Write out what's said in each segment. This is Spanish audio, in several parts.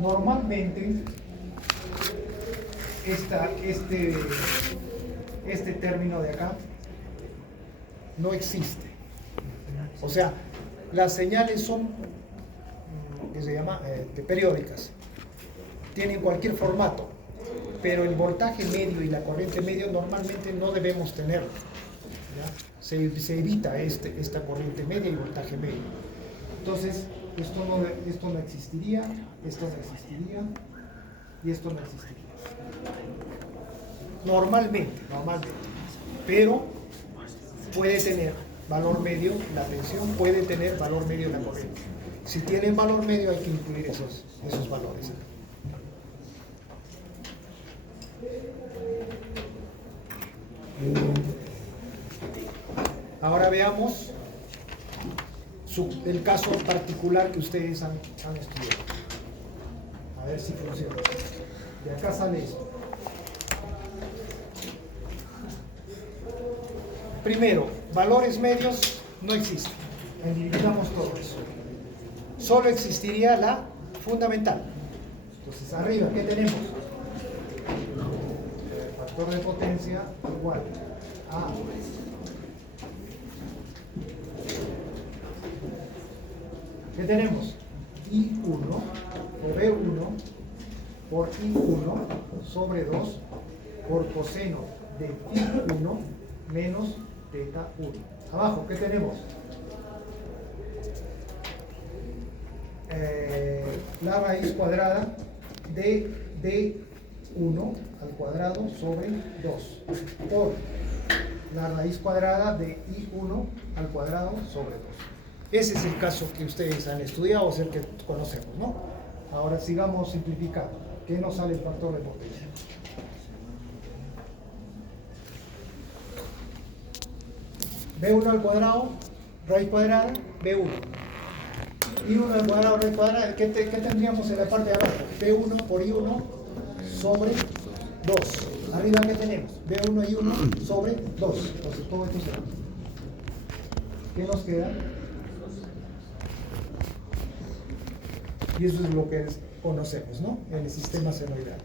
Normalmente, este término de acá no existe. O sea, las señales son, ¿qué se llama? Periódicas. Tienen cualquier formato, pero el voltaje medio y la corriente medio normalmente no debemos tenerlo. ¿Ya? Se evita esta corriente media y voltaje medio. Entonces, esto no existiría, esto no existiría y esto no existiría. Normalmente, pero puede tener valor medio la tensión, puede tener valor medio la corriente. Si tienen valor medio hay que incluir esos valores. Ahora veamos el caso particular que ustedes han estudiado. A ver si funciona. De acá sale esto. Primero, valores medios no existen. Eliminamos todo eso. Solo existiría la fundamental. Entonces, arriba, ¿qué tenemos? Factor de potencia igual a ¿qué tenemos? I1 o B1 por I1 sobre 2 por coseno de I1 menos teta 1. Abajo, ¿qué tenemos? La raíz cuadrada de D1 al cuadrado sobre 2 por la raíz cuadrada de I1 al cuadrado sobre 2. Ese es el caso que ustedes han estudiado, o sea, el que conocemos, ¿no? Ahora sigamos simplificando. ¿Qué nos sale el factor de potencia? B1 al cuadrado, raíz cuadrada, B1. I1 al cuadrado, raíz cuadrada, ¿qué tendríamos en la parte de abajo? B1 por I1 sobre 2. Arriba, ¿qué tenemos? B1 y 1 sobre 2. Entonces, todo esto se va. ¿Qué nos queda? Y eso es lo que conocemos, ¿no? En el sistema senoidal.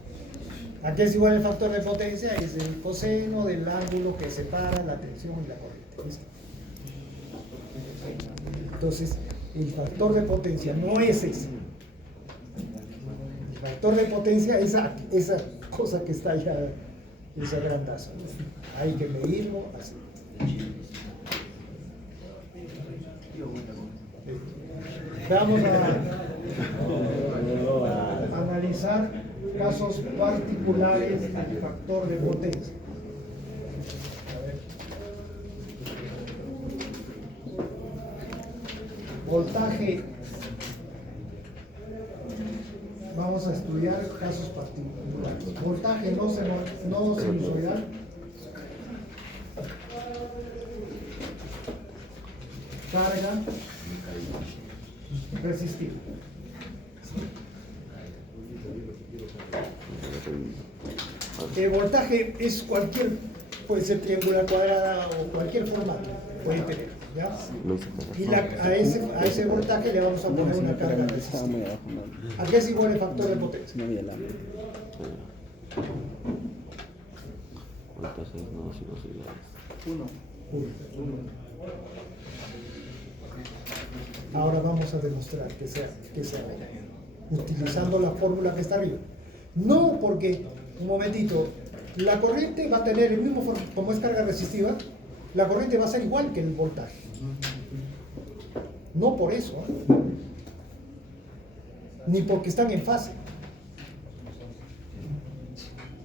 ¿A qué es igual el factor de potencia? Es el coseno del ángulo que separa la tensión y la corriente. ¿Listo? Entonces, el factor de potencia no es ese. El factor de potencia es esa cosa que está allá, esa grandaza. Hay que medirlo así. Vamos a analizar casos particulares del factor de potencia. Voltaje. Vamos a estudiar casos particulares. Voltaje no sinusoidal. Carga resistiva. El voltaje es puede ser triangular, cuadrada o cualquier formato, puede tener, ¿ya? Y a ese voltaje le vamos a poner una carga resistiva. ¿A qué es igual el factor de potencia? Uno. Ahora vamos a demostrar que sea utilizando la fórmula que está arriba. No porque, un momentito, la corriente va a tener el mismo formato, como es carga resistiva, la corriente va a ser igual que el voltaje. No por eso, ni porque están en fase.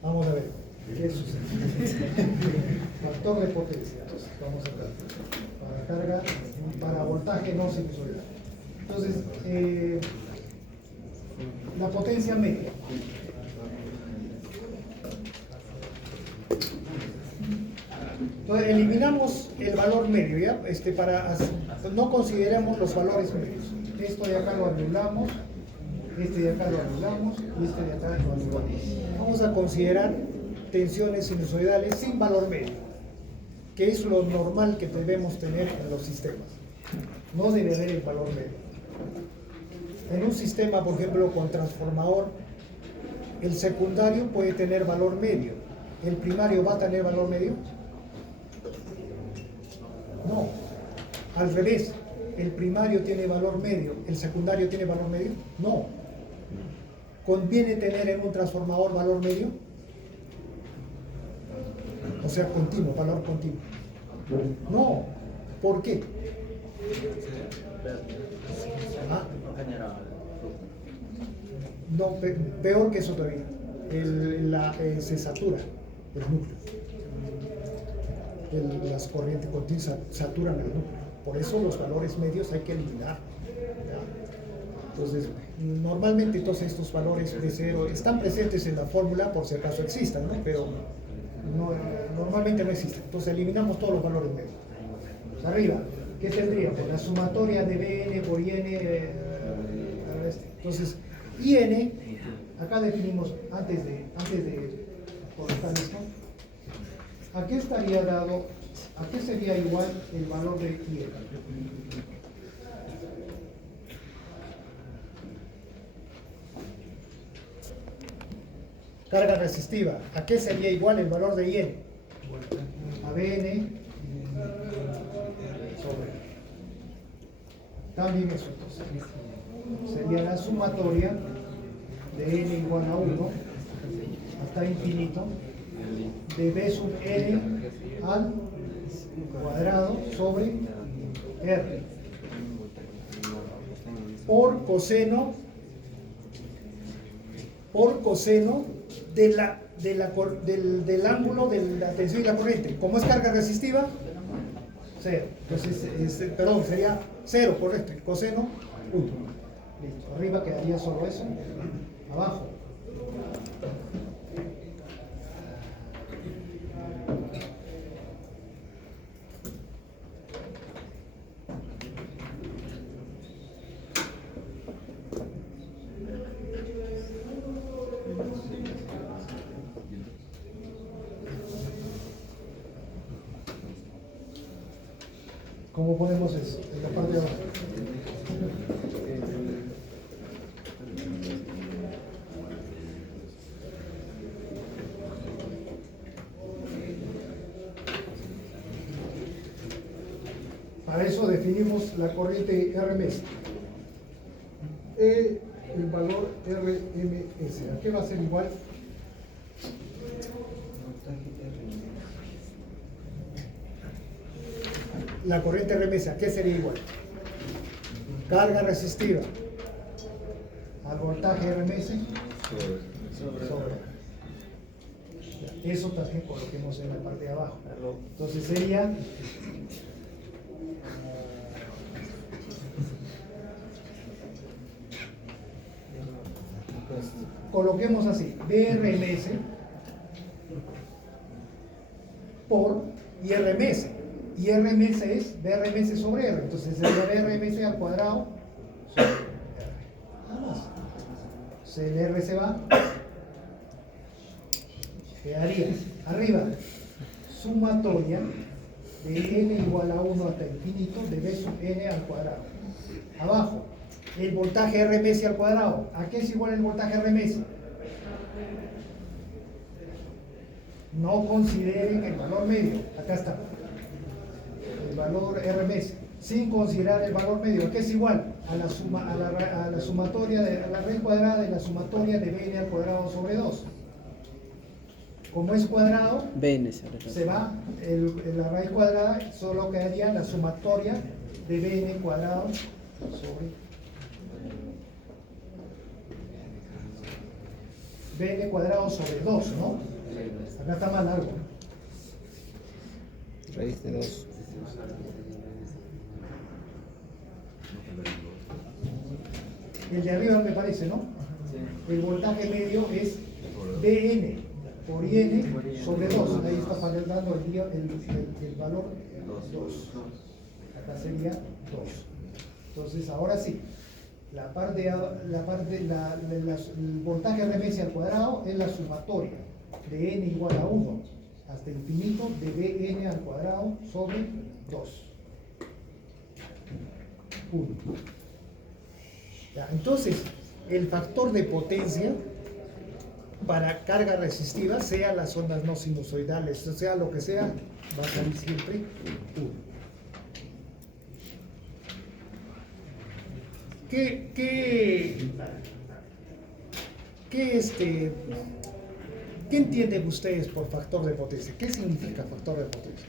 Vamos a ver, ¿qué sucede? Factor de potencia, entonces, vamos a ver, para carga, para voltaje no sinusoidal. Entonces, la potencia media. Entonces, eliminamos el valor medio, ¿ya? No consideremos los valores medios. Esto de acá lo anulamos, este de acá lo anulamos y este de acá lo anulamos. Vamos a considerar tensiones sinusoidales sin valor medio, que es lo normal que debemos tener en los sistemas. No debe haber el valor medio. En un sistema, por ejemplo, con transformador, el secundario puede tener valor medio. ¿El primario va a tener valor medio? No. Al revés, ¿el primario tiene valor medio? ¿El secundario tiene valor medio? No. ¿Conviene tener en un transformador valor medio? O sea, continuo, valor continuo. No. ¿Por qué? ¿Ah? No, peor que eso todavía. Se satura el núcleo. Las corrientes continuas saturan el núcleo. Por eso los valores medios hay que eliminar. ¿Ya? Entonces, normalmente todos estos valores de cero están presentes en la fórmula por si acaso existan, ¿no? Pero normalmente no existen. Entonces eliminamos todos los valores medios. Pues arriba, ¿qué tendríamos? La sumatoria de Bn por In. Entonces, In, acá definimos antes de colocar esto, ¿a qué estaría dado? ¿A qué sería igual el valor de I? Carga resistiva. ¿A qué sería igual el valor de IN? A Bn sobre. También eso entonces. Sería la sumatoria de n igual a 1 hasta infinito de b sub n al cuadrado sobre r por coseno del ángulo de la tensión y la corriente. ¿Cómo es carga resistiva? 0. Entonces, perdón, sería 0, correcto. El coseno 1. Listo. Arriba quedaría solo eso. Abajo. ¿Cómo ponemos eso? En la parte de abajo. Para eso definimos la corriente RMS. El valor RMS. ¿A qué va a ser igual? La corriente RMS, ¿a qué sería igual? Carga resistiva al voltaje RMS sobre. Eso también coloquemos en la parte de abajo. Entonces sería coloquemos así, BRMS por IRMS. IRMS es BRMS sobre R. Entonces sería BRMS al cuadrado sobre R. Nada más. El R se va. Quedaría arriba sumatoria de n igual a 1 hasta infinito de b sub n al cuadrado. Abajo, el voltaje RMS al cuadrado. ¿A qué es igual el voltaje RMS? No consideren el valor medio. Acá está. El valor RMS. Sin considerar el valor medio. ¿A qué es igual? A la sumatoria de la raíz cuadrada de la sumatoria de bn al cuadrado sobre 2. Como es cuadrado, se va la raíz cuadrada, solo quedaría la sumatoria de bn cuadrado sobre bn cuadrado sobre 2, ¿no? Acá está más largo. Raíz de 2. El de arriba me parece, ¿no? El voltaje medio es Bn por In sobre 2. Ahí está dando el valor 2. Acá sería 2. Entonces, ahora sí, el voltaje RMS al cuadrado es la sumatoria de n igual a 1 hasta infinito de Bn al cuadrado sobre 2. 1. ¿Ya? Entonces, el factor de potencia para carga resistiva, sea las ondas no sinusoidales, sea lo que sea, va a salir siempre 1. ¿Qué entienden ustedes por factor de potencia? ¿Qué significa factor de potencia?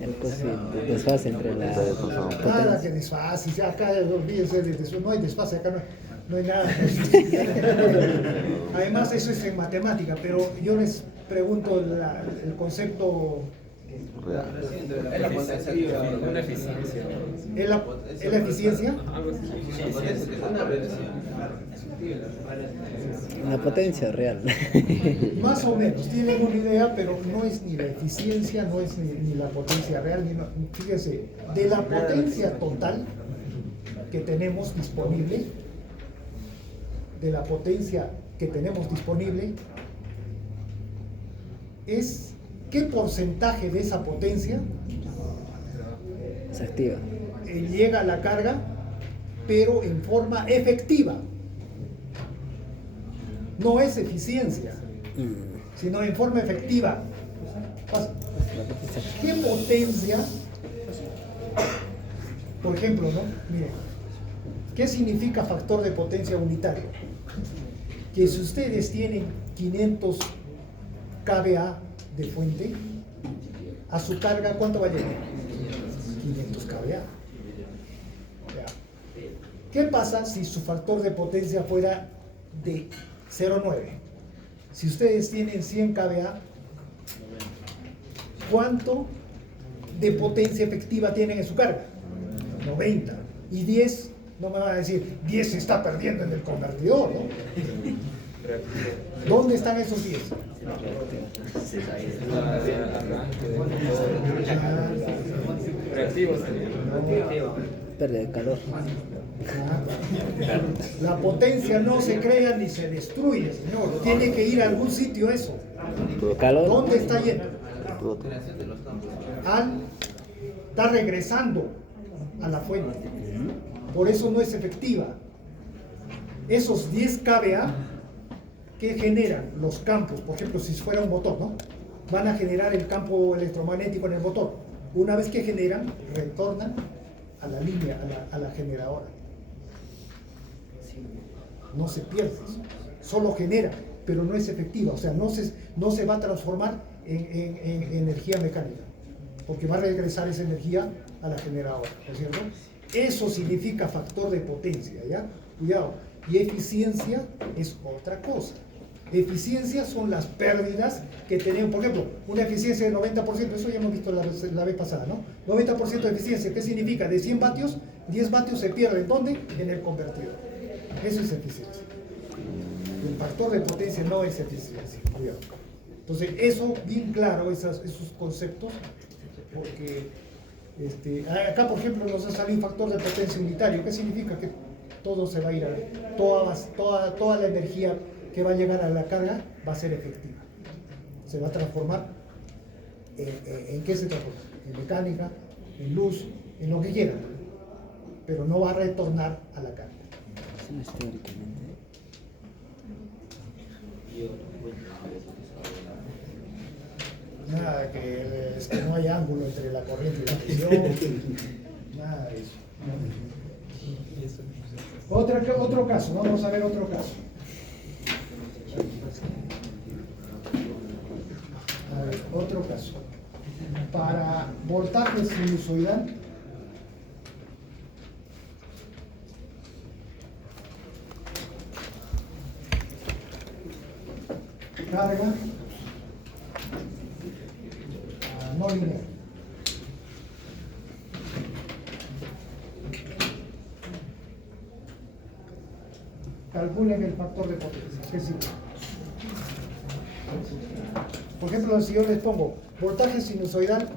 El desfase entre la Nada que desfase, acá olvídense de desfase, no hay desfase, acá no hay nada. Además eso es en matemática, pero yo les pregunto el concepto. Es la potencia, una eficiencia. ¿Es la eficiencia? la potencia real. Más o menos, tienen una idea, pero no es ni la eficiencia, no es ni la potencia real. Fíjense, de la potencia total que tenemos disponible, es qué porcentaje de esa potencia Se activa. Llega a la carga, pero en forma efectiva. No es eficiencia, sino en forma efectiva. ¿Qué potencia? Por ejemplo, ¿no? Miren, ¿qué significa factor de potencia unitario? Que si ustedes tienen 500 kVA de fuente, a su carga, ¿cuánto va a llegar? 500 kVA. ¿Qué pasa si su factor de potencia fuera de 0,9? Si ustedes tienen 100 kVA, ¿cuánto de potencia efectiva tienen en su carga? 90. Y 10, no me van a decir, 10 se está perdiendo en el convertidor, ¿no? ¿Dónde están esos 10? Reactivos. Pérdida de calor. La potencia no se crea ni se destruye, señor. Tiene que ir a algún sitio eso. Calor. ¿Dónde está yendo? Está regresando a la fuente. Por eso no es efectiva. Esos 10 kVA que generan los campos, por ejemplo, si fuera un motor, ¿no? Van a generar el campo electromagnético en el motor. Una vez que generan, retornan a la línea, a la generadora. No se pierde, solo genera, pero no es efectiva, o sea, no se va a transformar en energía mecánica, porque va a regresar esa energía a la generadora, ¿no es cierto? Eso significa factor de potencia, ¿ya? Cuidado. Y eficiencia es otra cosa. Eficiencia son las pérdidas que tenemos, por ejemplo, una eficiencia de 90%, eso ya hemos visto la vez pasada, ¿no? 90% de eficiencia, ¿qué significa? De 100 vatios, 10 vatios se pierden, ¿dónde? En el convertidor. Eso es eficiencia. El factor de potencia no es eficiencia, cuidado. Entonces, eso bien claro, esos conceptos, porque acá, por ejemplo, nos ha salido un factor de potencia unitario. ¿Qué significa? Que todo se va a ir a toda la energía que va a llegar a la carga va a ser efectiva. Se va a transformar ¿en qué se transforma? En mecánica, en luz, en lo que quieran, pero no va a retornar a la carga. Eso no es teóricamente. Nada, que no hay ángulo entre la corriente y la presión, nada de eso. Otro caso, vamos a ver otro caso. A ver, otro caso. Para voltaje sinusoidal, carga no lineal. Calculen el factor de potencia. ¿Qué significa? Por ejemplo, si yo les pongo voltaje sinusoidal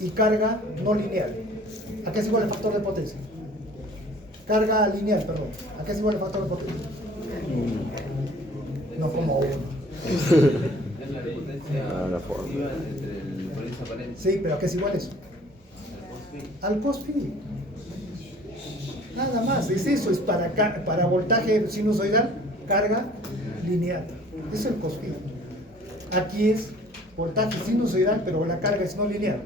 y carga no lineal, ¿a qué es igual el factor de potencia? Carga lineal, perdón. ¿A qué es igual el factor de potencia? No como uno. Es la potencia la forma. entre el potencia aparente. Sí, pero ¿a qué es igual eso? al cos phi. Nada más, es eso, es para voltaje sinusoidal, carga lineal. Es el cos phi. Aquí es voltaje sinusoidal, pero la carga es no lineal.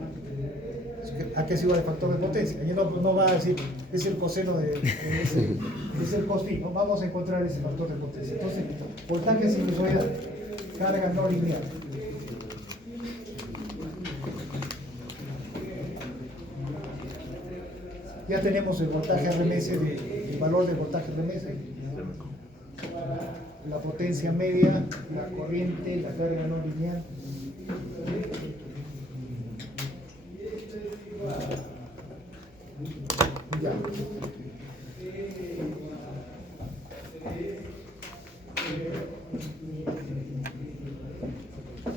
Aquí es igual al factor de potencia. Y no va a decir, es el coseno es el cos phi, ¿no? Vamos a encontrar ese factor de potencia. Entonces, voltaje sinusoidal, carga no lineal. Ya tenemos el voltaje RMS, el valor del voltaje RMS, la potencia media, la corriente, la carga no lineal. Ya.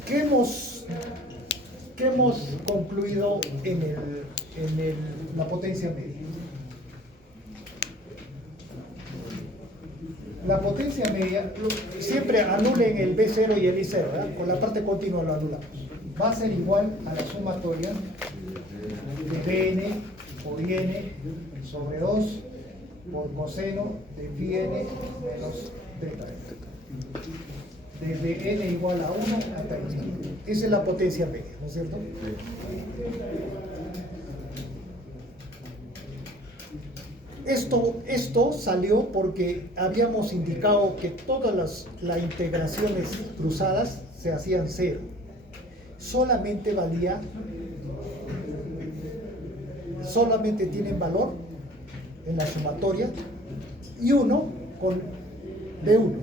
¿Qué hemos concluido en la potencia media? La potencia media, siempre anulen el B0 y el I0, ¿verdad? Con la parte continua lo anulamos. Va a ser igual a la sumatoria de Bn por In sobre 2 por coseno de phi n menos teta n. Desde n igual a 1 hasta n. Esa es la potencia media, ¿no es cierto? Esto salió porque habíamos indicado que todas las integraciones cruzadas se hacían cero. Solamente tienen valor en la sumatoria y 1 con B1,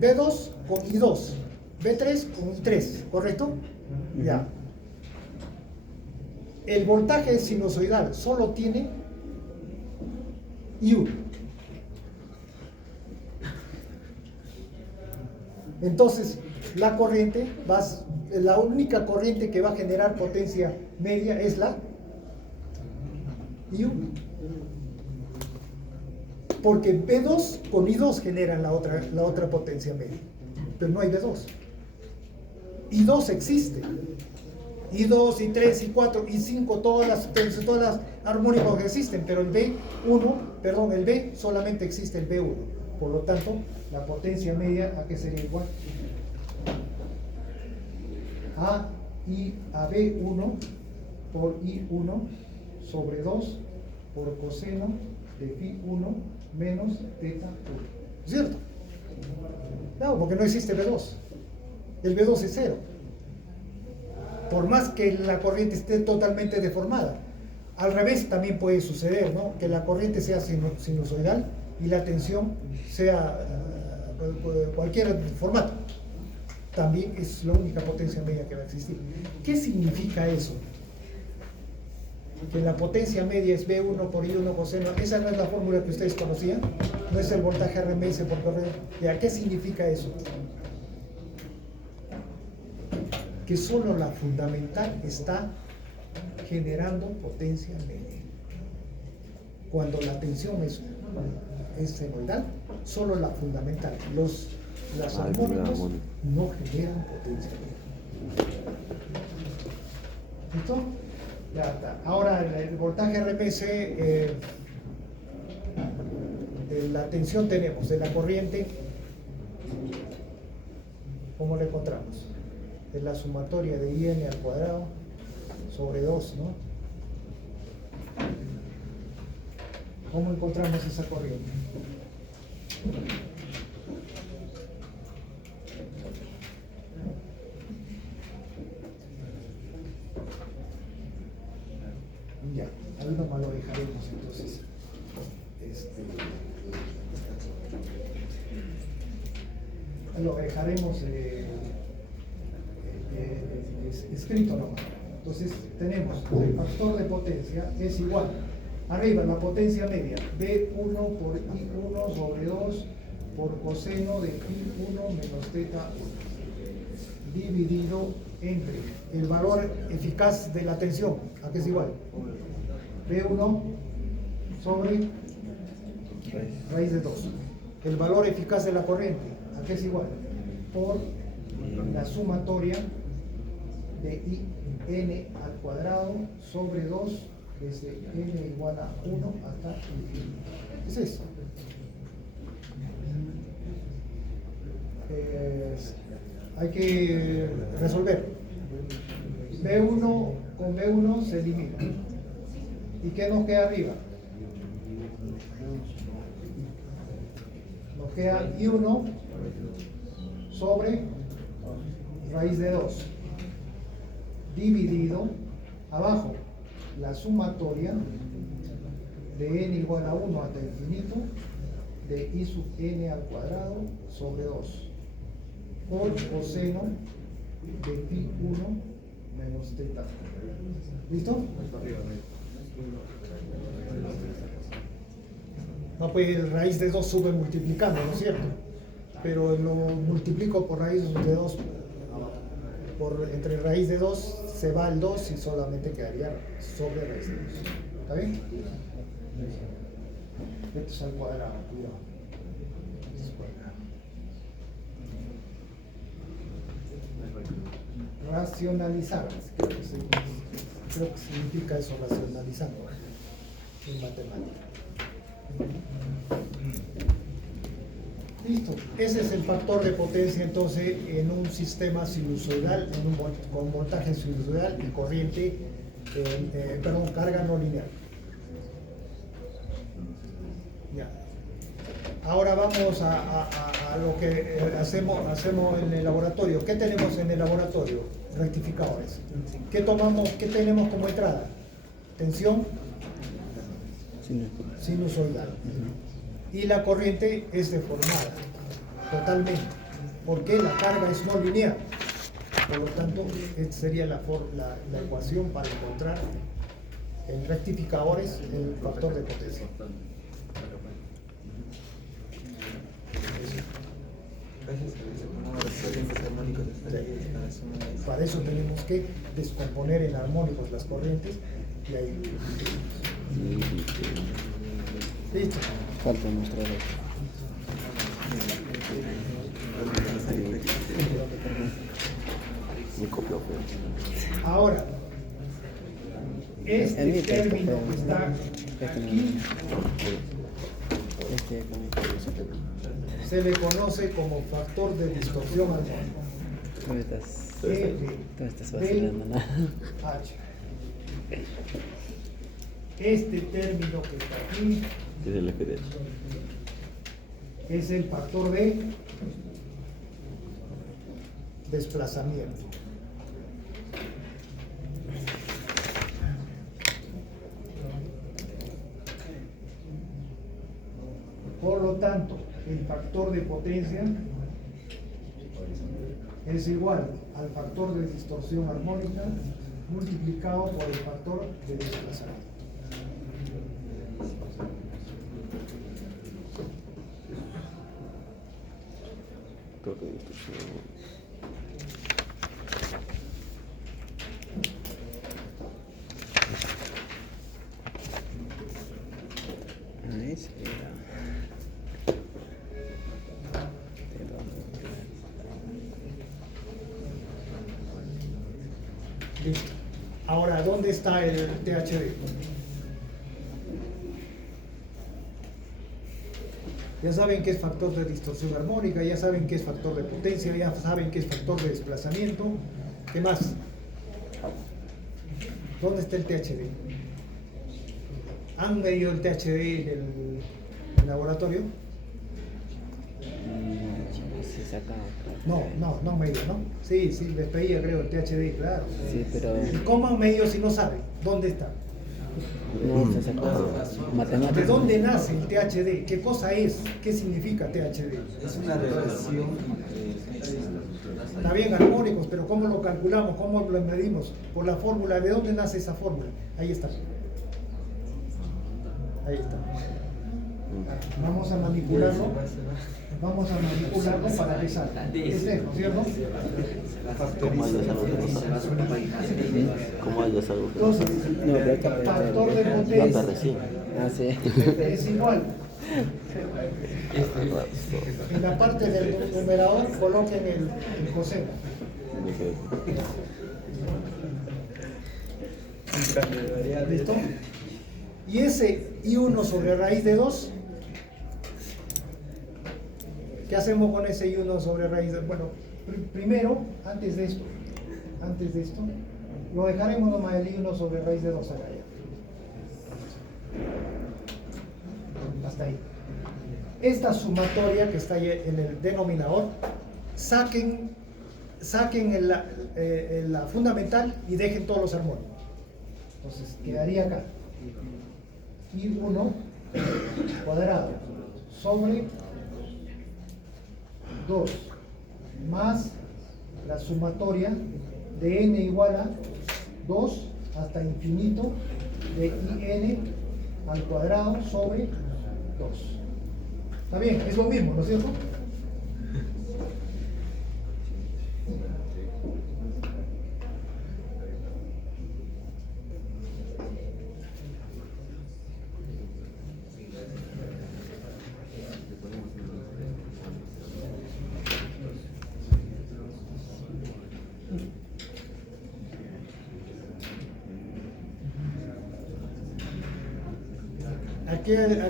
B2 con I2, B3 con I3, ¿correcto? Ya. El voltaje sinusoidal solo tiene I1. Entonces, la única corriente que va a generar potencia media es la I1. Porque B2 con I2 generan la otra potencia media. Pero no hay B2. I2 existe. I2, I3, I4, I5, todas las armónicos que existen, pero el B solamente existe el B1. Por lo tanto, la potencia media, ¿a qué sería igual? A B1 por I1 sobre 2 por coseno de phi 1 menos teta 1. ¿Cierto? No, porque no existe B2. El B2 es 0. Por más que la corriente esté totalmente deformada. Al revés también puede suceder, ¿no? Que la corriente sea sinusoidal y la tensión sea cualquier formato. También es la única potencia media que va a existir. ¿Qué significa eso? Que la potencia media es B1 por I1 coseno. Esa no es la fórmula que ustedes conocían. No es el voltaje RMS por corriente. ¿Qué significa eso? Que solo la fundamental está generando potencia media. Cuando la tensión es senoidal, solo la fundamental. Las armónicos no generan potencia media. ¿Listo? Ya está. Ahora el voltaje RMS, de la tensión tenemos, de la corriente, ¿cómo lo encontramos? Es la sumatoria de IN al cuadrado sobre 2, ¿no? ¿Cómo encontramos esa corriente? Ya, ahí nomás lo dejaremos entonces. Lo dejaremos escrito nomás. Entonces tenemos el factor de potencia es igual. Arriba la potencia media, B1 por I1 sobre 2 por coseno de I1 menos teta 1, dividido entre el valor eficaz de la tensión, ¿a qué es igual? B1 sobre raíz de 2. El valor eficaz de la corriente, ¿a qué es igual? Por la sumatoria de IN al cuadrado sobre 2 desde n igual a 1 hasta infinito. Es eso. Hay que resolver. B1 con B1 se elimina. ¿Y qué nos queda arriba? Nos queda I1 sobre raíz de 2 dividido abajo la sumatoria de n igual a 1 hasta infinito de I sub n al cuadrado sobre 2 por coseno de pi 1 menos teta. ¿Listo? No, pues raíz de 2 sube multiplicando, ¿no es cierto? Pero lo multiplico por raíz de 2, entre raíz de 2 se va el 2 y solamente quedaría sobre raíz de 2. ¿Está bien? Esto es al cuadrado, cuidado. Racionalizar, creo que significa eso, racionalizando en matemática. Listo, ese es el factor de potencia entonces en un sistema sinusoidal, con voltaje sinusoidal y corriente, carga no lineal. Ya. Ahora vamos a lo que hacemos en el laboratorio. ¿Qué tenemos en el laboratorio? Rectificadores. ¿Qué tenemos como entrada? Tensión sinusoidal. Y la corriente es deformada totalmente, porque la carga es no lineal. Por lo tanto, esta sería la ecuación para encontrar en rectificadores el factor de potencia. Para eso tenemos que descomponer en armónicos las corrientes y ahí. Listo. Falta mostrar Ahora, este término que está aquí se le conoce como factor de distorsión armónica. Tú me estás vacilando, ¿no? H. Este término que está aquí es el factor de desplazamiento. Por lo tanto, el factor de potencia es igual al factor de distorsión armónica multiplicado por el factor de desplazamiento. Ahí sería. Listo. Ahora, ¿dónde está el THD? Ya saben qué es factor de distorsión armónica, ya saben qué es factor de potencia, ya saben qué es factor de desplazamiento. ¿Qué más? ¿Dónde está el THD? ¿Han medido el THD en el laboratorio? Se saca. No han medido, ¿no? Sí, les pedía, creo, el THD, claro. Sí, pero. ¿Y cómo han medido si no saben? ¿Dónde está? No, se sacó matemáticas. ¿De dónde nace el THD? ¿Qué cosa es? ¿Qué significa THD? Es una relación. Está bien, armónicos, pero ¿cómo lo calculamos? ¿Cómo lo medimos? Por la fórmula. ¿De dónde nace esa fórmula? Ahí está. Ahí está. Vamos a manipularlo. Vamos a manipularlo para que salga. Este, ¿no es cierto? ¿Cómo hayas algo que Entonces, No, pero acá factor de mata potencia recién? Ah, sí. es igual. En la parte del numerador coloquen el coseno. ¿Listo? Y ese I1 sobre raíz de 2, ¿qué hacemos con ese I1 sobre raíz de 2? Bueno, primero, antes de esto, lo dejaremos nomás el I1 sobre raíz de 2 acá ya. Hasta ahí. Esta sumatoria que está ahí en el denominador, saquen la fundamental y dejen todos los armónicos. Entonces quedaría acá I1 cuadrado sobre 2 más la sumatoria de n igual a 2 hasta infinito de IN al cuadrado sobre 2. Está bien, es lo mismo, ¿no es cierto?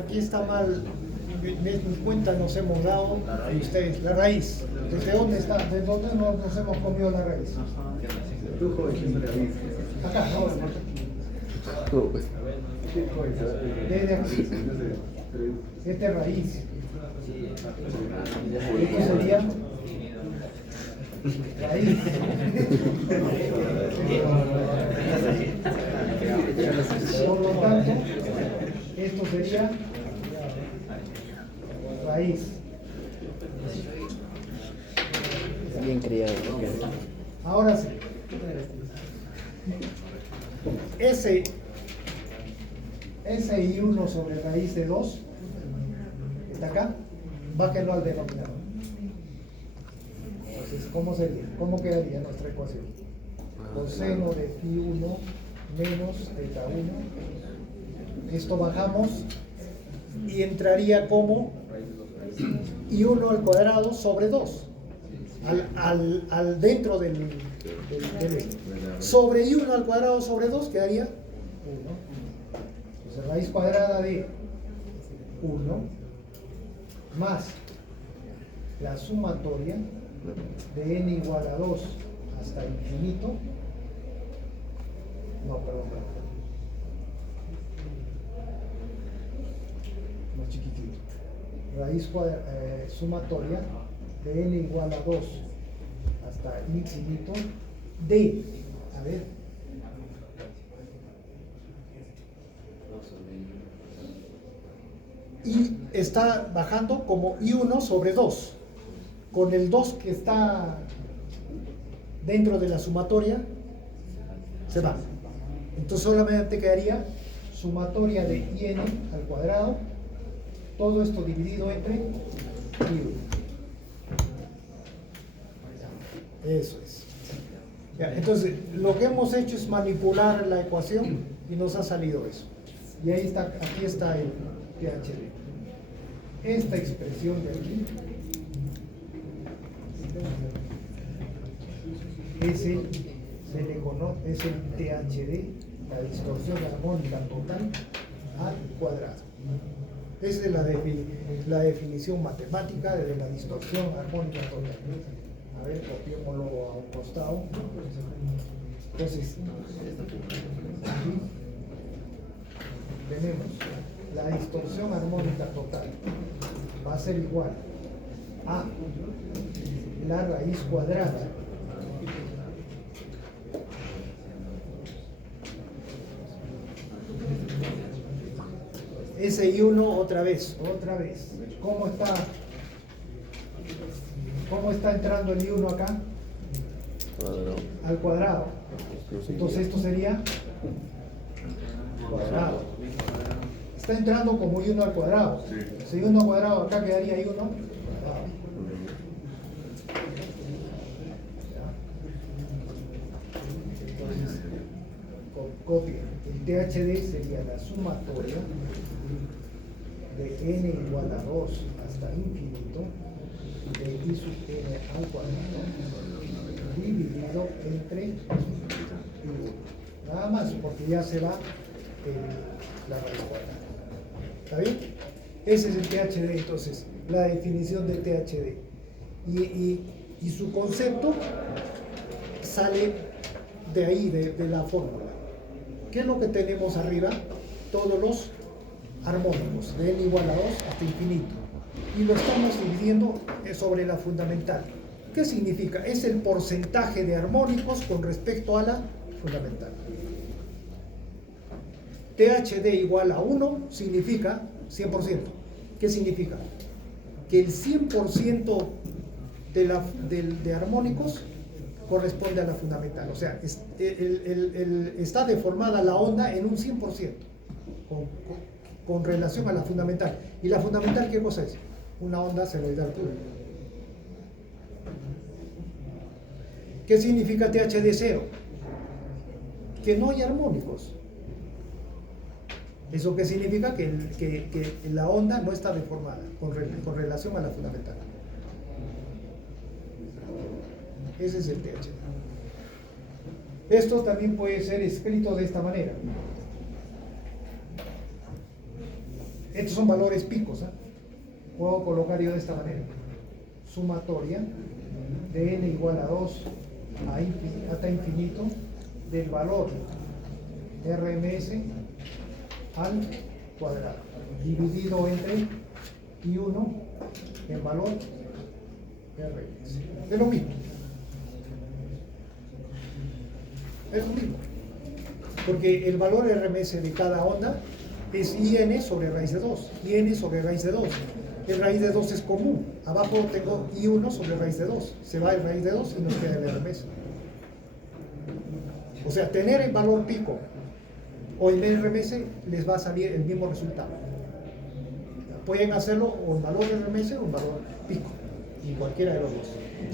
Aquí está mal, ni cuenta nos hemos dado ustedes, la raíz. ¿Desde dónde está? ¿De dónde nos hemos comido la raíz? Acá, no, desde aquí. Esta es raíz. Esto sería raíz. Por lo tanto, esto sería raíz. Bien criado. Ahora sí. Ese I1 sobre raíz de 2 está acá, bájenlo al denominador. Entonces, ¿cómo sería? ¿Cómo quedaría nuestra ecuación? Coseno de phi1 menos θ1. Esto bajamos y entraría como I1 al cuadrado sobre 2. Al dentro del sobre I1 al cuadrado sobre 2 quedaría 1. Entonces raíz cuadrada de 1 más la sumatoria de n igual a 2 hasta infinito. No, perdón. Más chiquitito. Raíz sumatoria de n igual a 2 hasta infinito de, a ver, y está bajando como I1 sobre 2, con el 2 que está dentro de la sumatoria, se va. Entonces solamente quedaría sumatoria de IN al cuadrado, todo esto dividido entre I1. Eso es. Ya, entonces, lo que hemos hecho es manipular la ecuación y nos ha salido eso. Y ahí está, aquí está el THD. Esta expresión de aquí es el THD, la distorsión armónica total al cuadrado. Esa es la definición matemática de la distorsión armónica total. A ver, copiémoslo a un costado. Entonces, aquí tenemos la distorsión armónica total. Va a ser igual a la raíz cuadrada ese I1 otra vez. ¿Cómo está entrando el I1 acá? Al cuadrado. Entonces esto sería cuadrado. Está entrando como I1 al cuadrado. Si I1 al cuadrado acá quedaría I1 cuadrado. Entonces, copia. El THD sería la sumatoria de n igual a 2 hasta infinito de I sub n al cuadrado dividido entre I1. nada más, porque ya se va la raíz cuadrada. ¿Está bien? Ese es el THD, entonces, la definición de THD. Y su concepto sale de ahí, de la fórmula. ¿Qué es lo que tenemos arriba? Todos los armónicos, de n igual a 2 hasta infinito. Y lo estamos dividiendo sobre la fundamental. ¿Qué significa? Es el porcentaje de armónicos con respecto a la fundamental. THD igual a 1 significa 100%. ¿Qué significa? Que el 100% de armónicos corresponde a la fundamental. O sea, está deformada la onda en un 100% con relación a la fundamental. ¿Y la fundamental qué cosa es? Una onda senoidal pura. ¿Qué significa THD 0? Que no hay armónicos. ¿Eso qué significa? Que la onda no está deformada con relación a la fundamental. Ese es el THD. Esto también puede ser escrito de esta manera. Estos son valores picos. Puedo colocar yo de esta manera. Sumatoria de n igual a 2 hasta infinito del valor RMS al cuadrado, dividido entre I1 el valor RMS. Es lo mismo. Es lo mismo. Porque el valor RMS de cada onda es IN sobre raíz de 2. IN sobre raíz de 2. El raíz de 2 es común. Abajo tengo I1 sobre raíz de 2. Se va el raíz de 2 y nos queda el RMS. O sea, tener el valor pico o el RMS les va a salir el mismo resultado. Pueden hacerlo o en valor RMS o en valor pico. Y cualquiera de los dos.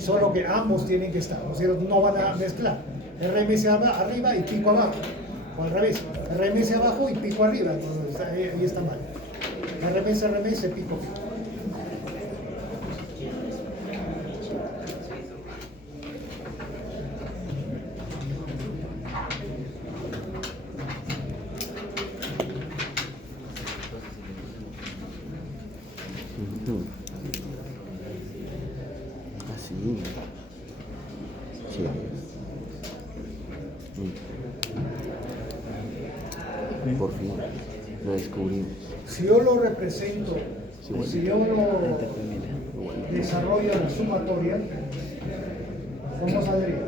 Solo que ambos tienen que estar. O sea, no van a mezclar. RMS arriba y pico abajo. O al revés. RMS abajo y pico arriba. Entonces, ahí está mal. RMS, pico, pico. Así. Sí. Por fin lo descubrimos. Si yo lo represento, si yo lo desarrollo la sumatoria, ¿cómo saldría?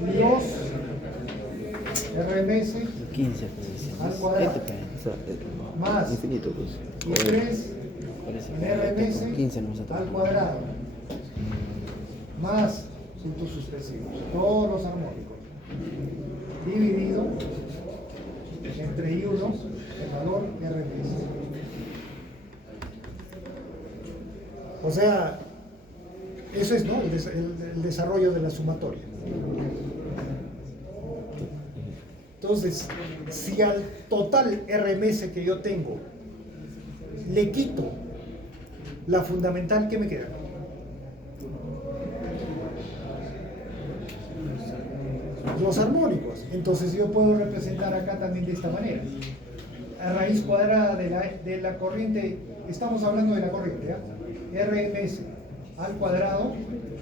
2 RMS 15 al cuadrado más infinito, pues. y 3 RMS 15 nos al cuadrado más puntos sucesivos, todos los armónicos, dividido entre I1 el valor RMS. O sea, eso es, ¿no?, el desarrollo de la sumatoria. Entonces, si al total RMS que yo tengo le quito la fundamental, ¿qué me queda? Los armónicos. Entonces yo puedo representar acá también de esta manera. A raíz cuadrada de la corriente, estamos hablando de la corriente, ¿ya? RMS al cuadrado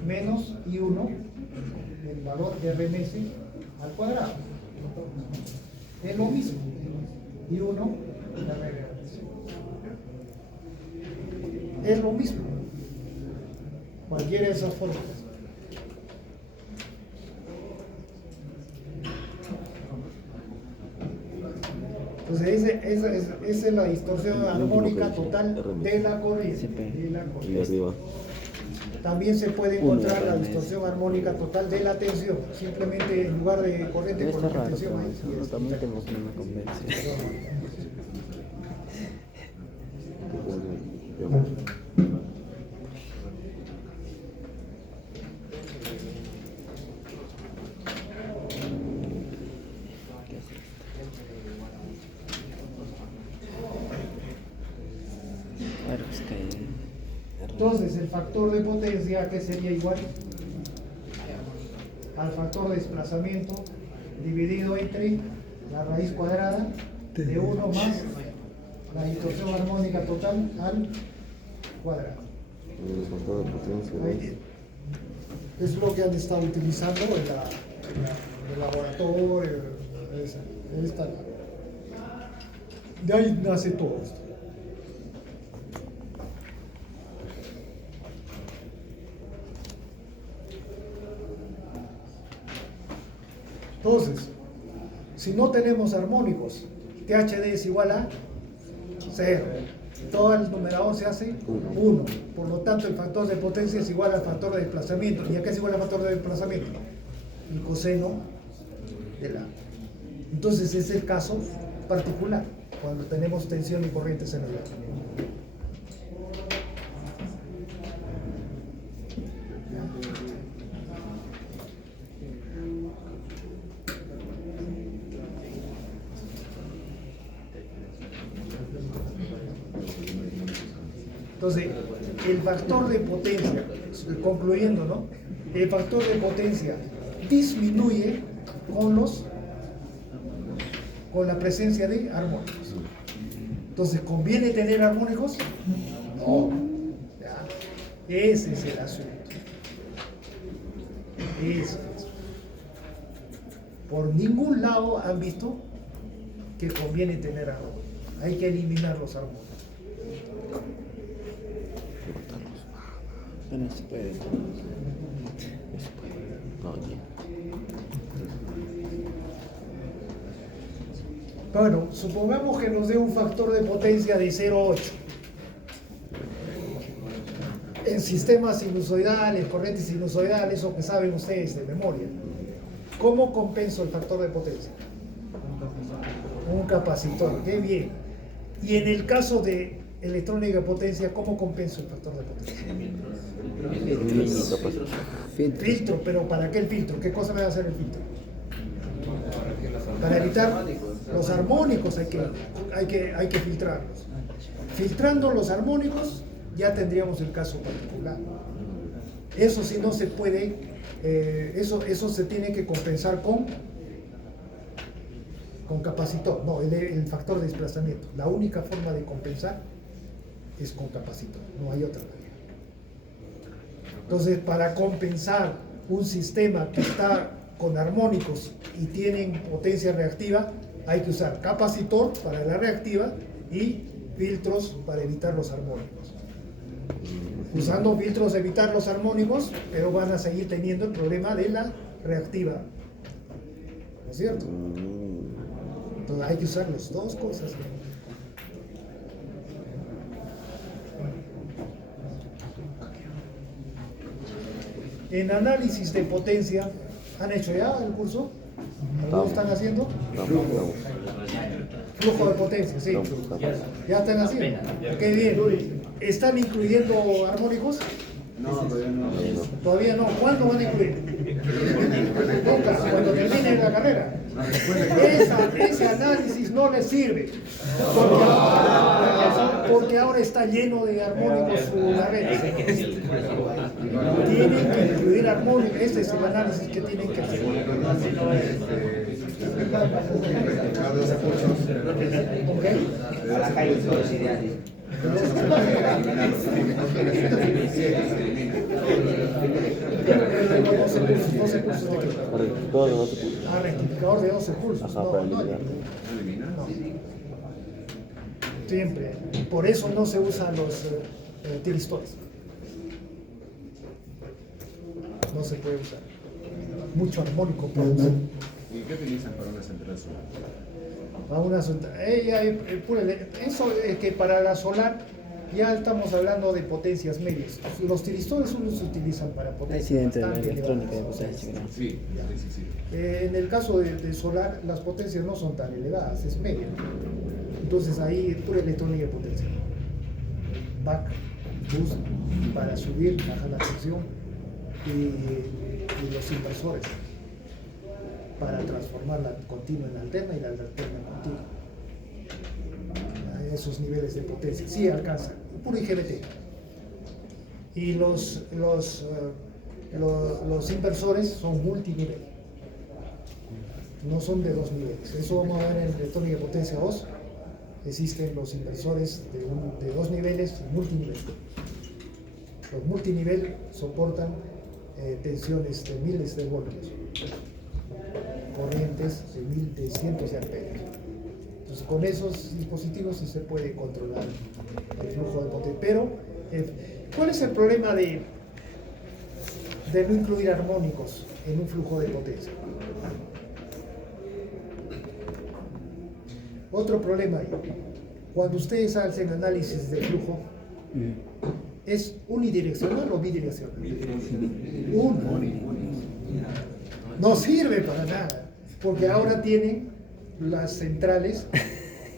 menos I1, el valor de RMS al cuadrado. Es lo mismo. I1, la RMS. Es lo mismo. Cualquiera de esas fórmulas. Entonces esa es la distorsión armónica total de la corriente. Y arriba. También se puede encontrar la distorsión armónica total de la tensión. Simplemente en lugar de corriente Está con raro, tensión pero ahí. también tenemos una convención. Entonces el factor de potencia, que sería igual al factor de desplazamiento dividido entre la raíz cuadrada de 1 más la distorsión armónica total al cuadrado. El factor de potencia Ahí es lo que han estado utilizando en el laboratorio. De ahí nace todo esto. Entonces, si no tenemos armónicos, THD es igual a 0. Todo el numerador se hace 1. Por lo tanto, el factor de potencia es igual al factor de desplazamiento. ¿Y a qué es igual al factor de desplazamiento? El coseno de la. Entonces, es el caso particular, cuando tenemos tensión y corrientes en el aire. Entonces, el factor de potencia, concluyendo, ¿no? El factor de potencia disminuye con la presencia de armónicos. Entonces, ¿conviene tener armónicos? No. ¿Ya? Ese es el asunto. Ese es. Por ningún lado han visto que conviene tener armónicos. Hay que eliminar los armónicos. no se puede. No, ya. Bueno, supongamos que nos dé un factor de potencia de 0,8. En sistemas sinusoidales, corrientes sinusoidales, o que saben ustedes de memoria, ¿cómo compenso el factor de potencia? Un capacitor, qué bien. Y en el caso de electrónica de potencia, ¿cómo compenso el factor de potencia? Filtro, pero ¿para qué el filtro? ¿Qué cosa me va a hacer el filtro? Para evitar los armónicos hay que filtrarlos. Filtrando los armónicos ya tendríamos el caso particular. Eso sí no se puede, eso se tiene que compensar con capacitor, no, el factor de desplazamiento. La única forma de compensar es con capacitor, no hay otra manera. Entonces, para compensar un sistema que está con armónicos y tienen potencia reactiva, hay que usar capacitor para la reactiva y filtros para evitar los armónicos. Usando filtros evitar los armónicos, pero van a seguir teniendo el problema de la reactiva. ¿No es cierto? Entonces hay que usar las dos cosas. En análisis de potencia, ¿han hecho ya el curso? ¿Algunos están haciendo? Flujo de potencia, sí. ¿Ya están haciendo? Qué bien. ¿Están incluyendo armónicos? No, todavía no. Todavía no. ¿Cuándo van a incluir? Nunca, cuando termine la carrera. Ese análisis no les sirve. Porque ahora está lleno de armónicos la red. Tienen que incluir armónicos. Ese es el análisis que tienen que hacer. ¿Ok? A la calle todos ideales. Rectificador de 12 pulsos. Rectificador de 12 pulsos. Ajá, para eliminar. No. Siempre. Por eso no se usan los tiristores. No se puede usar. Mucho armónico para usar. ¿Y qué utilizan para una central solar? Para una eso es que para la solar ya estamos hablando de potencias medias. Los tiristores solo se utilizan para potencias Accidente de la bastante electrónica de elevadas. potencia. Sí. En el caso de solar, las potencias no son tan elevadas, es media. Entonces ahí pura electrónica de potencia. Back, boost, para subir, bajar la tensión y los inversores para transformar la continua en alterna y la alterna en continua. A esos niveles de potencia, sí alcanza, puro IGBT. Y los inversores son multinivel, no son de dos niveles. Eso vamos a ver en electrónica de potencia 2. Existen los inversores de dos niveles y multinivel. Los multinivel soportan tensiones de miles de voltios, corrientes de cientos de amperios. Entonces, con esos dispositivos sí se puede controlar el flujo de potencia. Pero, ¿cuál es el problema de no incluir armónicos en un flujo de potencia? Otro problema ahí. Cuando ustedes hacen análisis de flujo, ¿es unidireccional o bidireccional? No sirve para nada, porque ahora tienen las centrales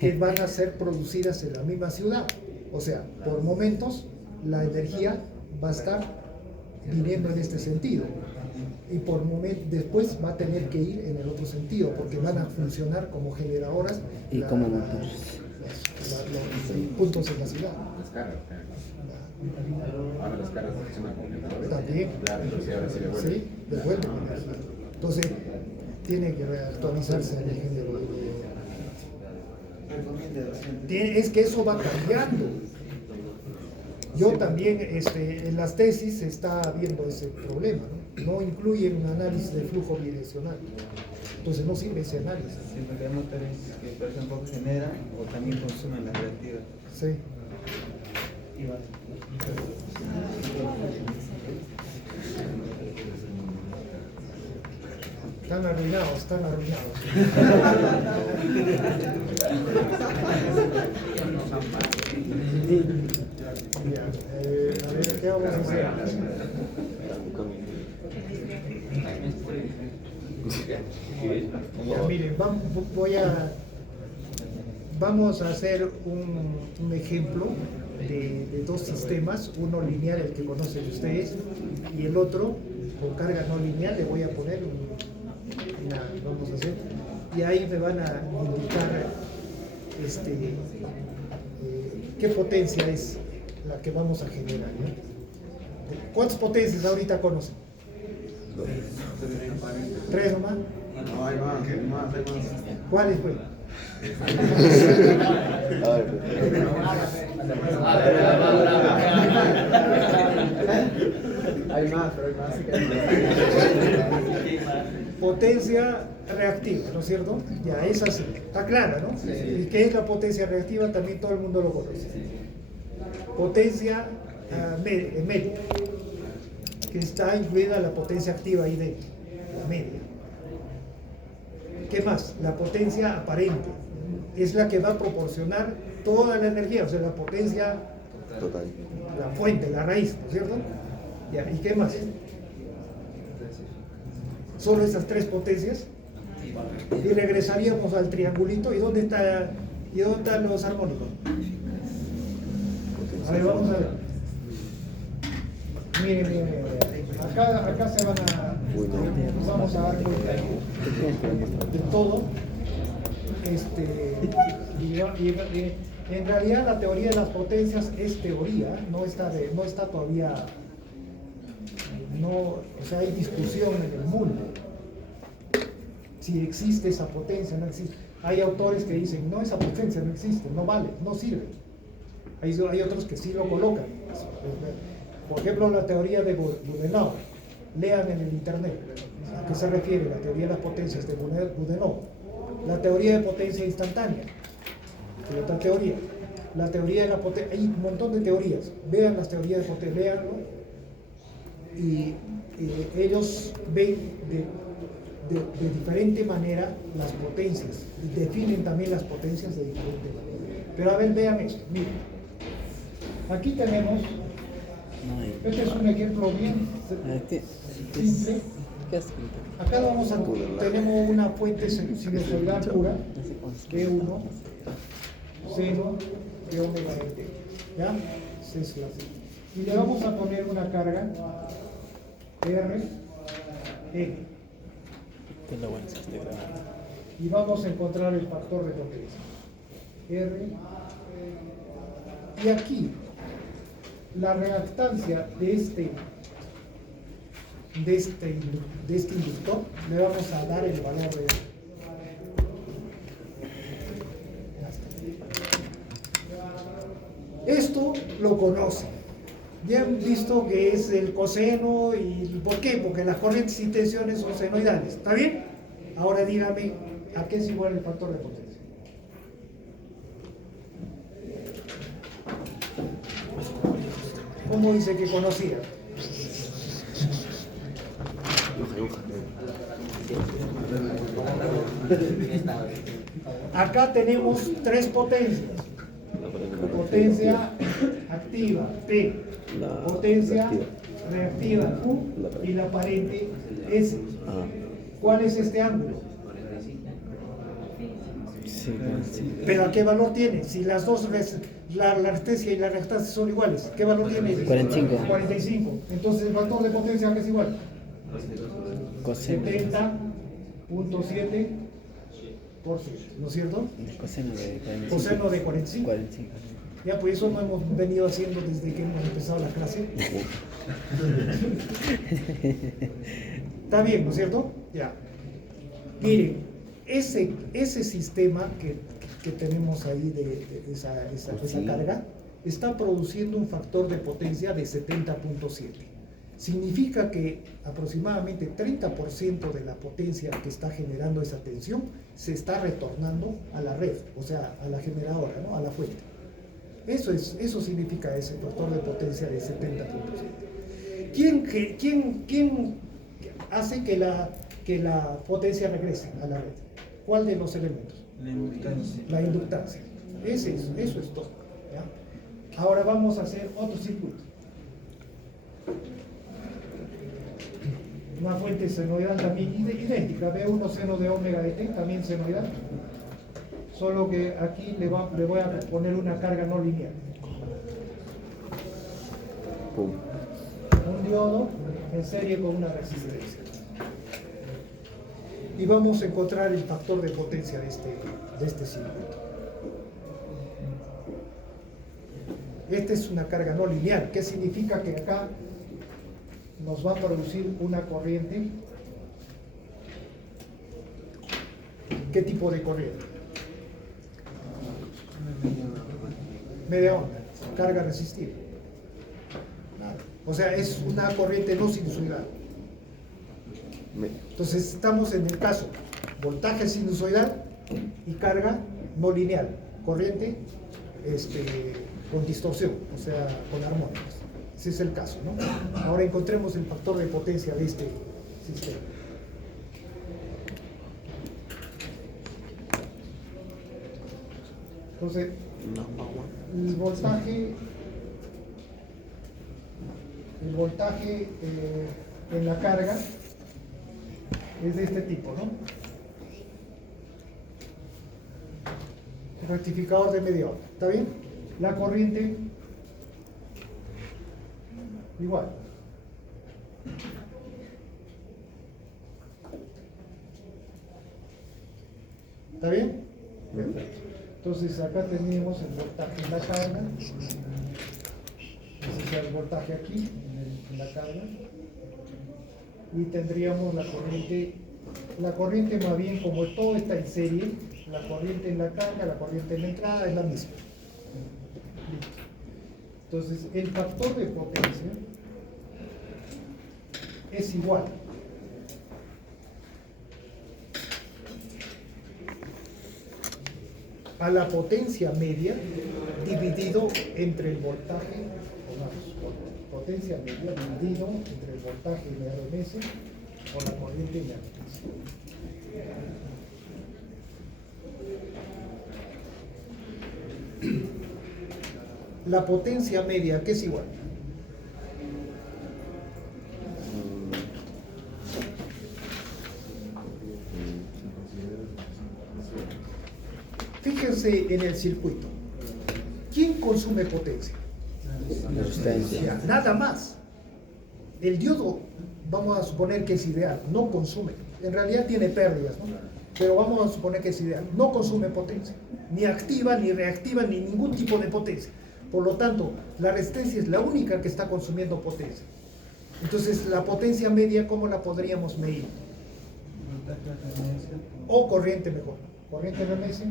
que van a ser producidas en la misma ciudad. O sea, por momentos la energía va a estar viniendo en este sentido y por después va a tener que ir en el otro sentido, porque van a funcionar como generadoras y como motores. Los puntos en la ciudad. Las cargas. Ahora las cargas funcionan como generadores. También. Claro, entonces ahora sí devuelve. Sí, devuelve. Entonces, tiene que actualizarse el género. Es que eso va cambiando. Yo también, en las tesis se está viendo ese problema, ¿no? No incluyen un análisis de flujo bidireccional. Entonces no sirve ese análisis. Sí, porque hay motores que por ejemplo generan o también consumen las reactivas. Sí. Están arruinados, están arruinados. Ya, a ver, ¿qué vamos a hacer? Ya, miren, vamos a hacer un ejemplo de dos sistemas, uno lineal, el que conocen ustedes, y el otro con carga no lineal. Le voy a poner vamos a hacer, y ahí me van a indicar qué potencia es la que vamos a generar, ¿no? ¿Cuántas potencias ahorita conocen? ¿Tres nomás? No, hay más. ¿Cuáles fue? Hay más, pero hay más. Potencia reactiva, ¿no es cierto? Ya, es así, está clara, ¿no? ¿Y qué es la potencia reactiva? También todo el mundo lo conoce. Potencia media, que está incluida la potencia activa ahí dentro, la media. ¿Qué más? La potencia aparente, es la que va a proporcionar toda la energía, o sea, la potencia Total. la fuente, la raíz, ¿no es cierto? Ya, ¿y qué más? Solo esas tres potencias. Y regresaríamos al triangulito. ¿Y dónde están los armónicos? A ver, vamos a ver. Miren. Acá se van nos vamos a dar cuenta de todo. Y en realidad la teoría de las potencias es teoría, no está todavía, o sea, hay discusión en el mundo si existe esa potencia, no existe. Hay autores que dicen, no, esa potencia no existe, no vale, no sirve. Hay otros que sí lo colocan. Por ejemplo, la teoría de Boudinot. Lean en el internet a qué se refiere la teoría de las potencias de Boudinot. La teoría de potencia instantánea, que otra teoría. La teoría de la potencia, hay un montón de teorías. Vean las teorías de potencia, veanlo. Y ellos ven de diferente manera las potencias, y definen también las potencias de diferente manera. Pero a ver, vean esto, miren. Aquí tenemos, este es un ejemplo bien simple. Acá tenemos una fuente sinusoidal pura, B1, seno de omega t, ¿ya? Y le vamos a poner una carga R, E. Y vamos a encontrar el factor de potencia. R. Y aquí, la reactancia de de este inductor, le vamos a dar el valor real. Esto lo conocen. Ya han visto que es el coseno y ¿por qué? Porque las corrientes y tensiones son senoidales. ¿Está bien? Ahora dígame, ¿a qué es igual el factor de potencia? ¿Cómo dice que conocía? Acá tenemos tres potencias. Potencia activa, P. Potencia reactiva, Q. Y la aparente, S. ¿Cuál es este ángulo? ¿Pero a qué valor tiene? Si las dos, la resistencia y la reactancia son iguales, ¿qué valor tiene? 45. 45. Entonces el factor de potencia ¿qué es igual? Coseno. 70.7%, ¿no es cierto? Coseno de 45. Coseno de 45. 45. Ya, pues eso no hemos venido haciendo desde que hemos empezado la clase. Está bien, ¿no es cierto? Ya. Miren, ese sistema que tenemos ahí de esa carga está produciendo un factor de potencia de 70.7. Significa que aproximadamente 30% de la potencia que está generando esa tensión se está retornando a la red, o sea, a la generadora, ¿no? A la fuente. Eso significa ese factor de potencia de 70.7. ¿Quién hace que la potencia regrese a la red? ¿Cuál de los elementos? La inductancia. La inductancia. Eso es todo. ¿Ya? Ahora vamos a hacer otro circuito. Una fuente senoidal también idéntica, B1 seno de omega de t, también senoidal. Solo que aquí le voy a poner una carga no lineal. Un diodo en serie con una resistencia. Y vamos a encontrar el factor de potencia de este circuito. Esta es una carga no lineal. ¿Qué significa? Que acá nos va a producir una corriente. ¿Qué tipo de corriente? Media onda, carga resistiva. O sea, es una corriente no sinusoidal. Entonces estamos en el caso voltaje sinusoidal y carga no lineal, corriente con distorsión, o sea, con armónicas. Ese es el caso, ¿no? Ahora encontremos el factor de potencia de este sistema. Entonces, el voltaje en la carga es de este tipo, ¿no? Rectificador de media onda, ¿está bien? La corriente igual. ¿Está bien? Perfecto. Entonces acá tenemos el voltaje en la carga. Ese es el voltaje aquí, en la carga. Y tendríamos la corriente más bien, como todo está en serie, la corriente en la carga, la corriente en la entrada es la misma. Listo. Entonces el factor de potencia es igual a la potencia media dividido entre el voltaje, potencia media dividido entre el voltaje de RMS o la corriente de RMS. La potencia media, ¿qué es igual? Fíjense en el circuito. ¿Quién consume potencia? La resistencia. Nada más. El diodo, vamos a suponer que es ideal, no consume. En realidad tiene pérdidas, ¿no? Pero vamos a suponer que es ideal. No consume potencia. Ni activa, ni reactiva, ni ningún tipo de potencia. Por lo tanto, la resistencia es la única que está consumiendo potencia. Entonces, la potencia media, ¿cómo la podríamos medir? O corriente mejor. Corriente RMS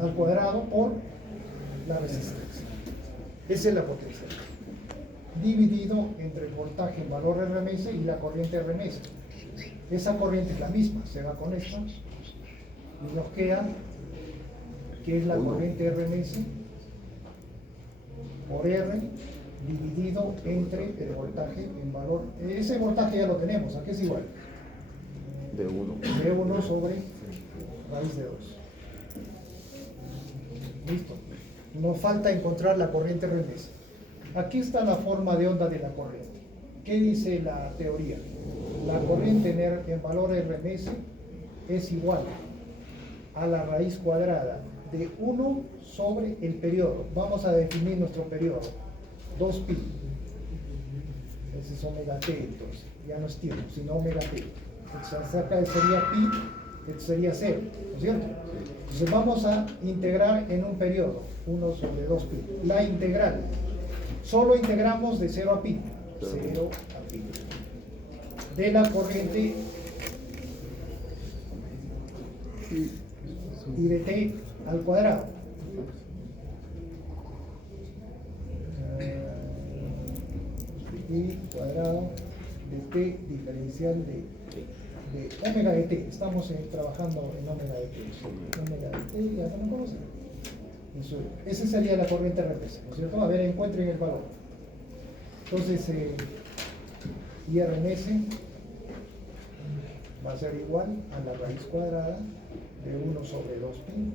al cuadrado por la resistencia. Esa es la potencia. Dividido entre el voltaje en valor RMS y la corriente RMS. Esa corriente es la misma, se va con esta. Y nos queda, que es la corriente RMS por R dividido entre el voltaje en valor. Ese voltaje ya lo tenemos, ¿a qué es igual? De 1. De 1 sobre raíz de 2. Listo. Nos falta encontrar la corriente RMS. Aquí está la forma de onda de la corriente. ¿Qué dice la teoría? La corriente en valor RMS es igual a la raíz cuadrada de 1 sobre el periodo. Vamos a definir nuestro periodo. 2pi. Ese es omega t, entonces. Ya no es tiempo, sino omega t. Entonces acá sería pi, esto sería 0, ¿no es cierto? Entonces vamos a integrar en un periodo, 1 sobre 2pi. La integral. Solo integramos de 0 a pi. 0 a pi. De la corriente y de t al cuadrado. Y cuadrado de t diferencial de omega de t. Estamos trabajando en omega de t. Omega de t, ya no lo conocen. Esa sería la corriente RMS, ¿no es cierto? A ver, encuentren el valor. Entonces, IRMS va a ser igual a la raíz cuadrada de 1 sobre 2pi,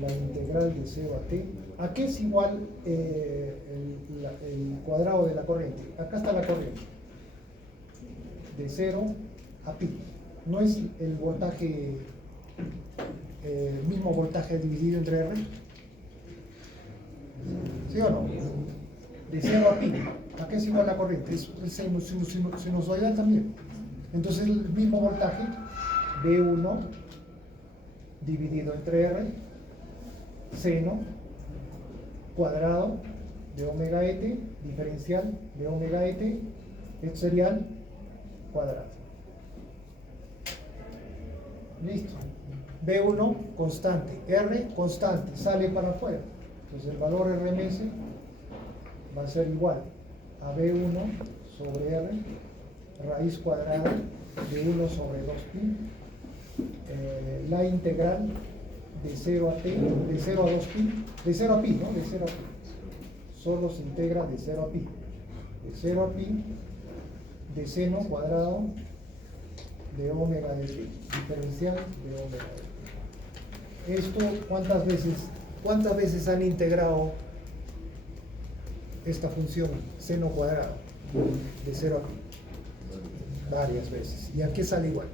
la integral de 0 a t. ¿A qué es igual el cuadrado de la corriente? Acá está la corriente. De 0 a pi. ¿No es el voltaje, el mismo voltaje dividido entre R? ¿Sí o no? De 0 a pi. ¿A qué es igual la corriente? Es sinusoidal también. Entonces el mismo voltaje B1 dividido entre R, seno cuadrado de omega et, diferencial de omega et, exterior cuadrado. Listo. B1 constante, R constante, sale para afuera. Entonces el valor RMS va a ser igual a B1 sobre R, raíz cuadrada de 1 sobre 2pi, la integral de 0 a t, de 0 a 2pi, de 0 a pi, ¿no? De 0 a pi. Solo se integra de 0 a pi. De 0 a pi, de seno cuadrado de omega de t, diferencial de omega de t. Esto, ¿cuántas veces han integrado esta función seno cuadrado de 0 a pi? Varias veces. ¿Y aquí sale igual?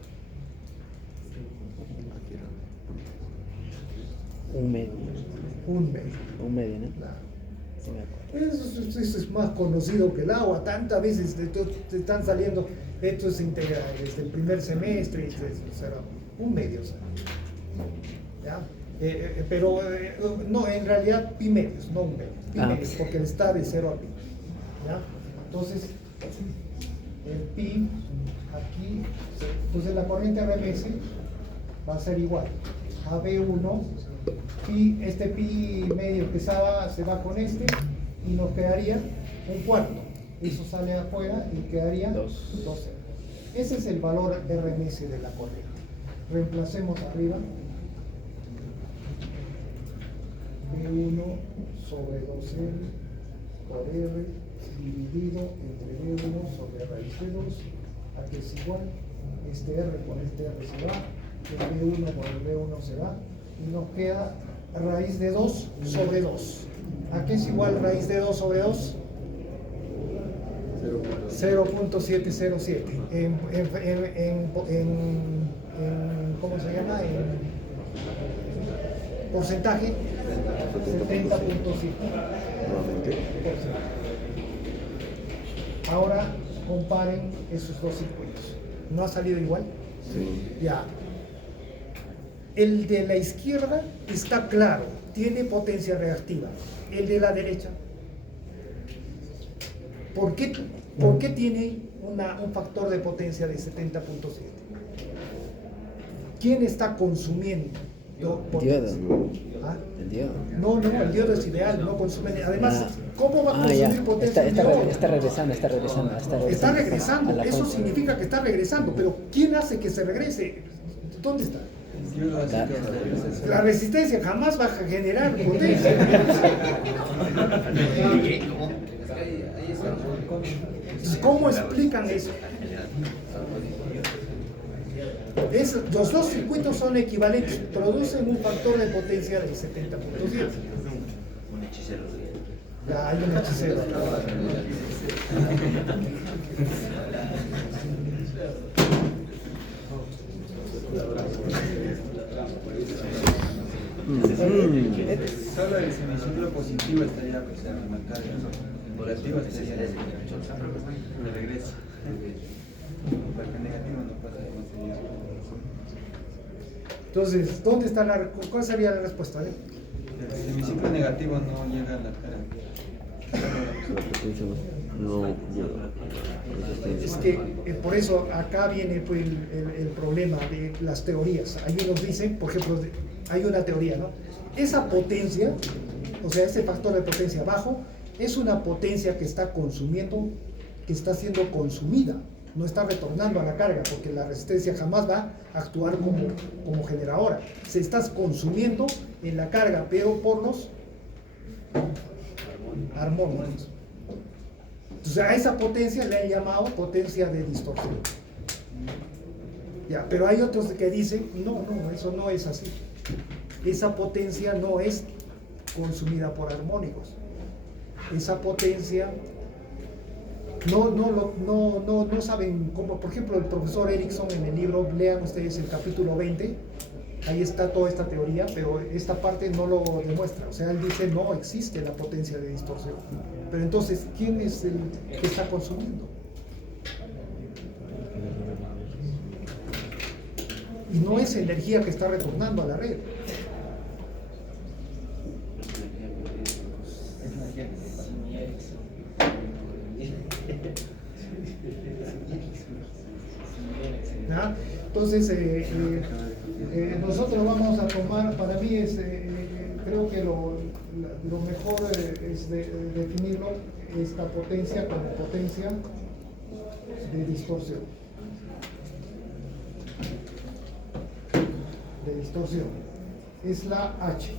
Un medio. Un medio. Un medio, ¿no? Claro. Sí, me acuerdo. Eso es más conocido que el agua. Tantas veces te están saliendo estos integrales desde el primer semestre. O sea, un medio. O sea. ¿Ya? Pero no, en realidad pi medios, no un medio. Pi medios, porque está de 0 a pi. ¿Ya? Entonces, el pi aquí, entonces la corriente RMS va a ser igual a B1, pi, este pi medio que se va con este y nos quedaría un cuarto. Eso sale afuera y quedaría 12. Ese es el valor RMS de la corriente. Reemplacemos arriba B1 sobre 2R por R dividido entre B1 sobre raíz de 2, aquí es igual, este R con este R se va, el B1 por el B1 se va, y nos queda raíz de 2 sobre 2. ¿A qué es igual raíz de 2 sobre 2? 0.707. ¿Cómo se llama? En porcentaje, 70.7. Nuevamente. Ahora comparen esos dos circuitos. ¿No ha salido igual? Sí. Ya. El de la izquierda está claro, tiene potencia reactiva. El de la derecha ¿Por qué tiene un factor de potencia de 70.7? ¿Quién está consumiendo potencia? Diodo. ¿Ah? El diodo. No, el diodo es ideal, no consume. Además, Ah. ¿cómo va a Ya. consumir potencia? Está un diodo? regresando. Está A regresando, la eso fuente. significa que está regresando, pero ¿quién hace que se regrese? ¿Dónde está? Yo lo hace que regrese. La resistencia jamás va a generar potencia. Entonces, ¿cómo explican eso? Los dos circuitos son equivalentes, producen un factor de potencia de 70.7. Ya, hay un hechicero. Solo el semiciclo positivo estaría pues, en la carga, el negativo estaría de regreso. Porque el negativo no pasa de más allá. Entonces, ¿dónde está cuál sería la respuesta? El semiciclo negativo no llega a la carga. La potencia no llega. Es que por eso acá viene pues, el problema de las teorías. Ahí nos dicen, por ejemplo, hay una teoría, ¿no? Esa potencia, o sea, ese factor de potencia bajo, es una potencia que está consumiendo, que está siendo consumida, no está retornando a la carga, porque la resistencia jamás va a actuar como generadora. Se está consumiendo en la carga, pero por los armónicos. Entonces a esa potencia le han llamado potencia de distorsión. Ya, pero hay otros que dicen, no, eso no es así. Esa potencia no es consumida por armónicos. Esa potencia no saben cómo. Por ejemplo, el profesor Erickson en el libro, lean ustedes el capítulo 20, ahí está toda esta teoría, pero esta parte no lo demuestra. O sea, él dice no existe la potencia de distorsión. Pero entonces, ¿quién es el que está consumiendo? Y no es energía que está retornando a la red. ¿Ya? Entonces, nosotros vamos a tomar, para mí creo que lo mejor es definirlo, esta potencia como potencia de distorsión. Es la H.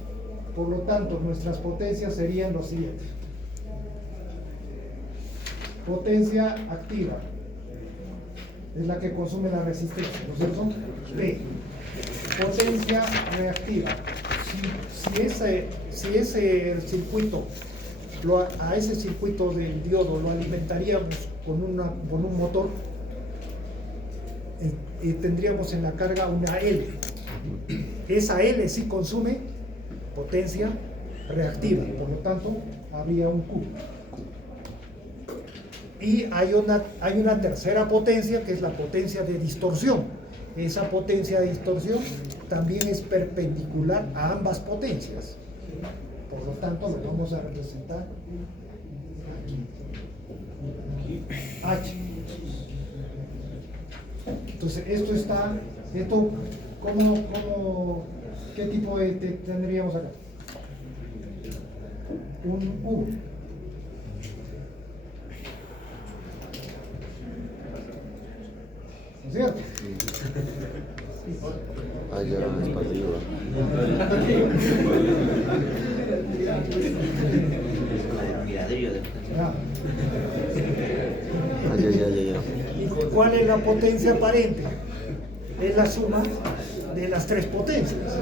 Por lo tanto, nuestras potencias serían lo siguiente. Potencia activa es la que consume la resistencia, ¿no es cierto? P. Potencia reactiva. Si ese circuito, a ese circuito del diodo lo alimentaríamos con un motor, tendríamos en la carga una L. Esa L sí consume potencia reactiva, por lo tanto habría un Q. Y hay una tercera potencia que es la potencia de distorsión. Esa potencia de distorsión también es perpendicular a ambas potencias. Por lo tanto, lo vamos a representar aquí. H. Entonces, ¿qué tipo tendríamos acá? Un U. ¿No es cierto? Allá es para arriba. Ya. ¿Y cuál es la potencia aparente? Es la suma de las tres potencias.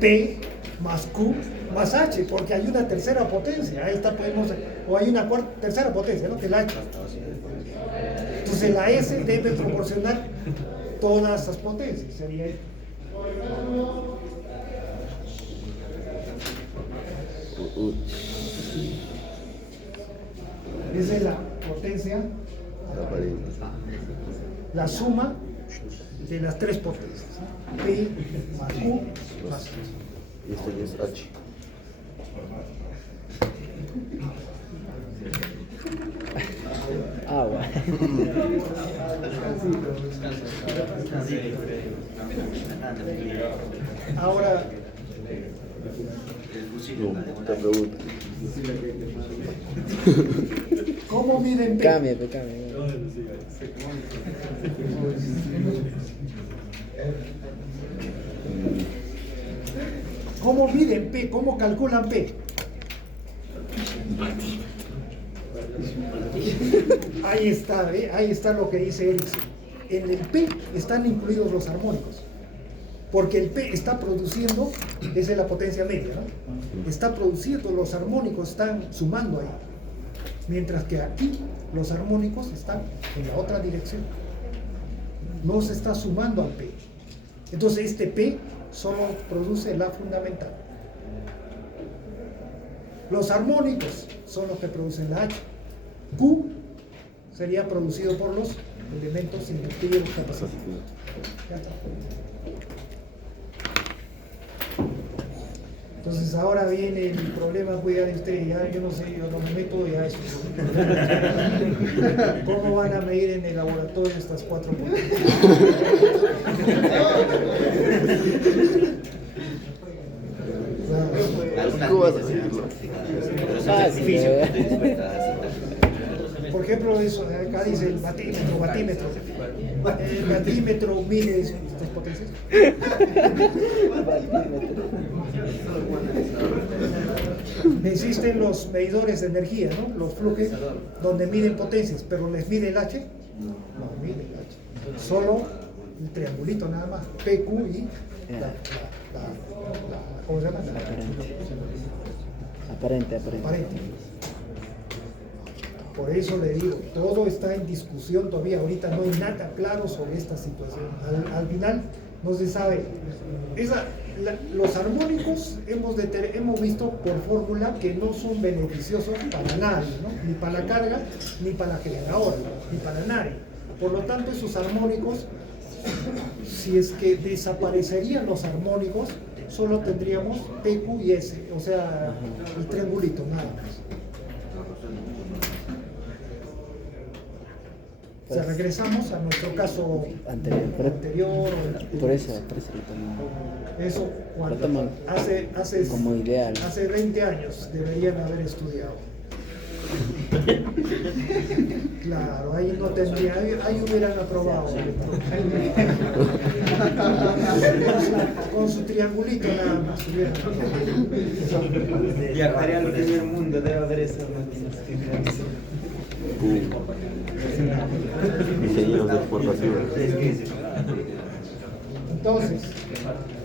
P más Q más H, porque hay una tercera potencia. Ahí está, o hay una tercera potencia, ¿no? Que es la H. Entonces la S debe proporcionar todas esas potencias. Sería esto. Esa es la potencia, la suma de las tres potencias. P más Q más H. Y este ya es H. Ahora, No, te pregunto. ¿cómo miden P? Cambia, pe, cambia. ¿Cómo miden P? ¿Cómo calculan P? Ahí está, ¿eh? Ahí está lo que dice Erickson. En el P están incluidos los armónicos, porque el P está produciendo, esa es la potencia media, ¿no? Está produciendo, los armónicos están sumando ahí, mientras que aquí los armónicos están en la otra dirección, no se está sumando al P. Entonces este P solo produce la fundamental. Los armónicos son los que producen la H. Q sería producido por los elementos inductivos capacitivos. Ya está. Entonces ahora viene el problema, cuidado de ustedes, ya yo no sé, yo no me meto ya eso. ¿Cómo van a medir en el laboratorio estas 4 potencias? ¿Cómo vas a decirlo? Por ejemplo, eso, acá dice el batímetro. El batímetro mide estas potencias. Existen los medidores de energía, ¿no? Los flujos, donde miden potencias, pero ¿les mide el H? No, mide el H. Solo el triangulito nada más. PQ y ¿cómo se llama? Aparente. Aparente. Por eso le digo, todo está en discusión todavía, ahorita no hay nada claro sobre esta situación. Al final no se sabe. Los armónicos hemos visto por fórmula que no son beneficiosos para nadie, ¿no? Ni para la carga, ni para la generadora, ni para nadie. Por lo tanto, esos armónicos, si es que desaparecerían los armónicos, solo tendríamos PQ y S, o sea, el triangulito, nada más. O sea, regresamos a nuestro caso anterior. Por eso lo toman. Eso, cuando Lo toman hace como ideal. Hace 20 años deberían haber estudiado. Claro, ahí no tendría, ahí hubieran aprobado. Con su triangulito nada más hubieran aprobado. Viajaría al primer mundo, debe haber esas máquinas gigantes. Diseños de exportación. Entonces,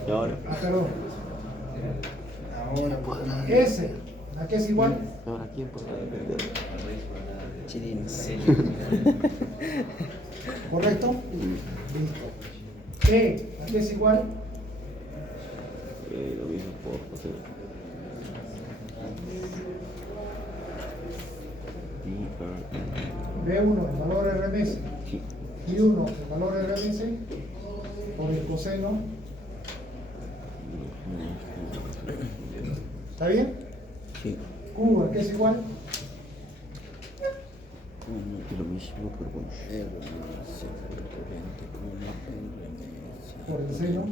Y ahora. perdón. S, ¿a qué es igual? Ahora, ¿quién podrá depender? Chirinos. ¿Correcto? Listo. E, ¿a qué es igual? Lo mismo por hacer. B1, el valor RMS. Sí. Y 1, el valor RMS, por el coseno. ¿Está bien? Sí. Q, ¿a qué es igual? Lo mismo, pero bueno. Por el seno.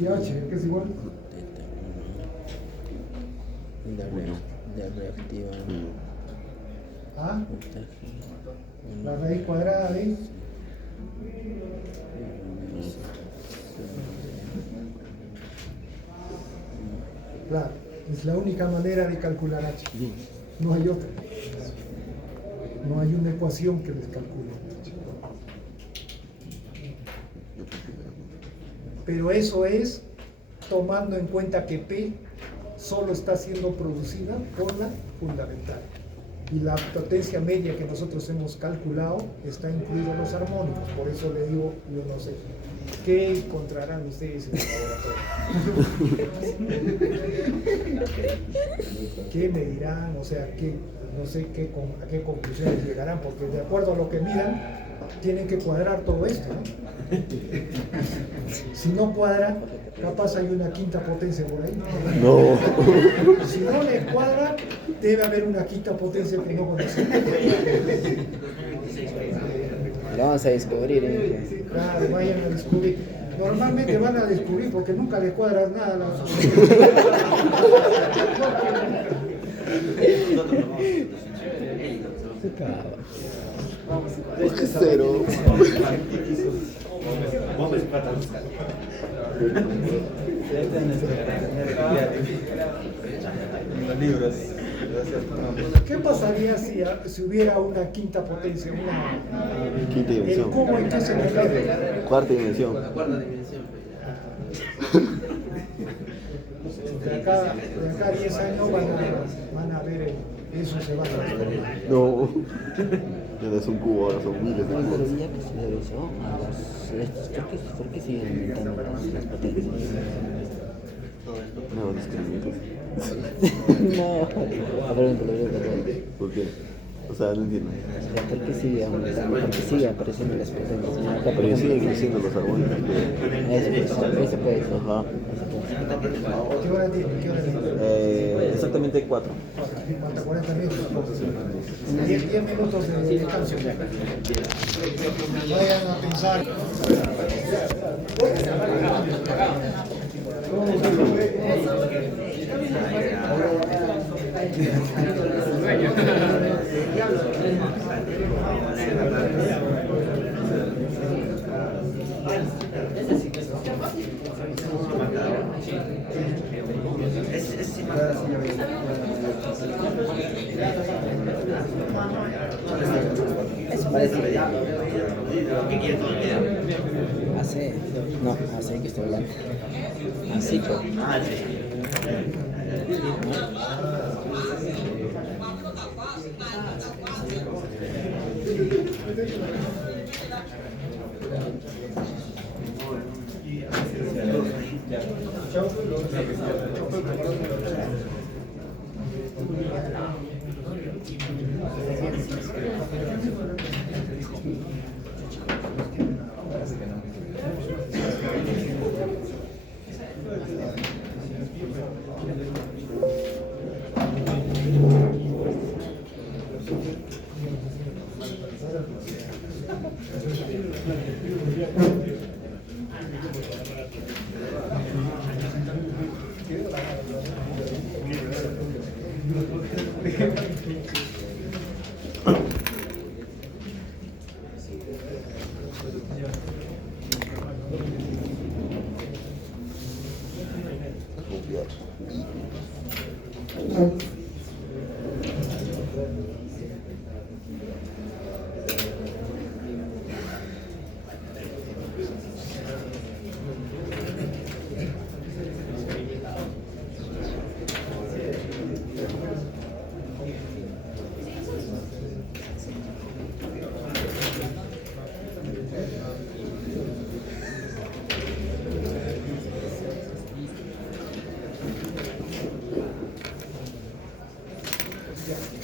Y H, ¿a qué es igual? De reactiva. A, la raíz cuadrada de claro, es la única manera de calcular H. No hay otra. No hay una ecuación que les calcule. Pero eso es tomando en cuenta que P solo está siendo producida por la fundamental. Y la potencia media que nosotros hemos calculado está incluido en los armónicos. Por eso le digo, yo no sé. ¿Qué encontrarán ustedes en el laboratorio? ¿Qué medirán? O sea, no sé a qué conclusiones llegarán, porque de acuerdo a lo que midan, tienen que cuadrar todo esto, ¿no? Si no cuadra, capaz hay una quinta potencia por ahí. No. Si no le cuadra, debe haber una quinta potencia que no conocemos. Lo vamos a descubrir, ¿eh? Claro, vayan a descubrir. Normalmente van a descubrir porque nunca les cuadras nada. Cero. Los libros. ¿Qué pasaría si hubiera una quinta potencia? Quinta ¿El dimensión. cómo en qué se mide? Cuarta dimensión. De acá a 10 años van a ver eso se va a transformar. No. Ya no es un cubo, ahora son miles de Oye, pero cubos. ya que se debe eso, ¿por qué siguen aumentando las potencias? Nuevos descubrimientos. No, aparentemente lo veo todo. ¿Por qué? O sea, no entiendo. ¿Por qué sigue aumentando? ¿Por qué sigue apareciendo las potencias? Acá, por Pero siguen ejemplo, creciendo los armónicos. eso puede ser. Ajá. ¿Qué hora tiene? ¿Qué hora tiene? Exactamente 4. Falta 40 minutos. 10 minutos de descanso. Vayan a pensar. Hace que estoy hablando. Así pues.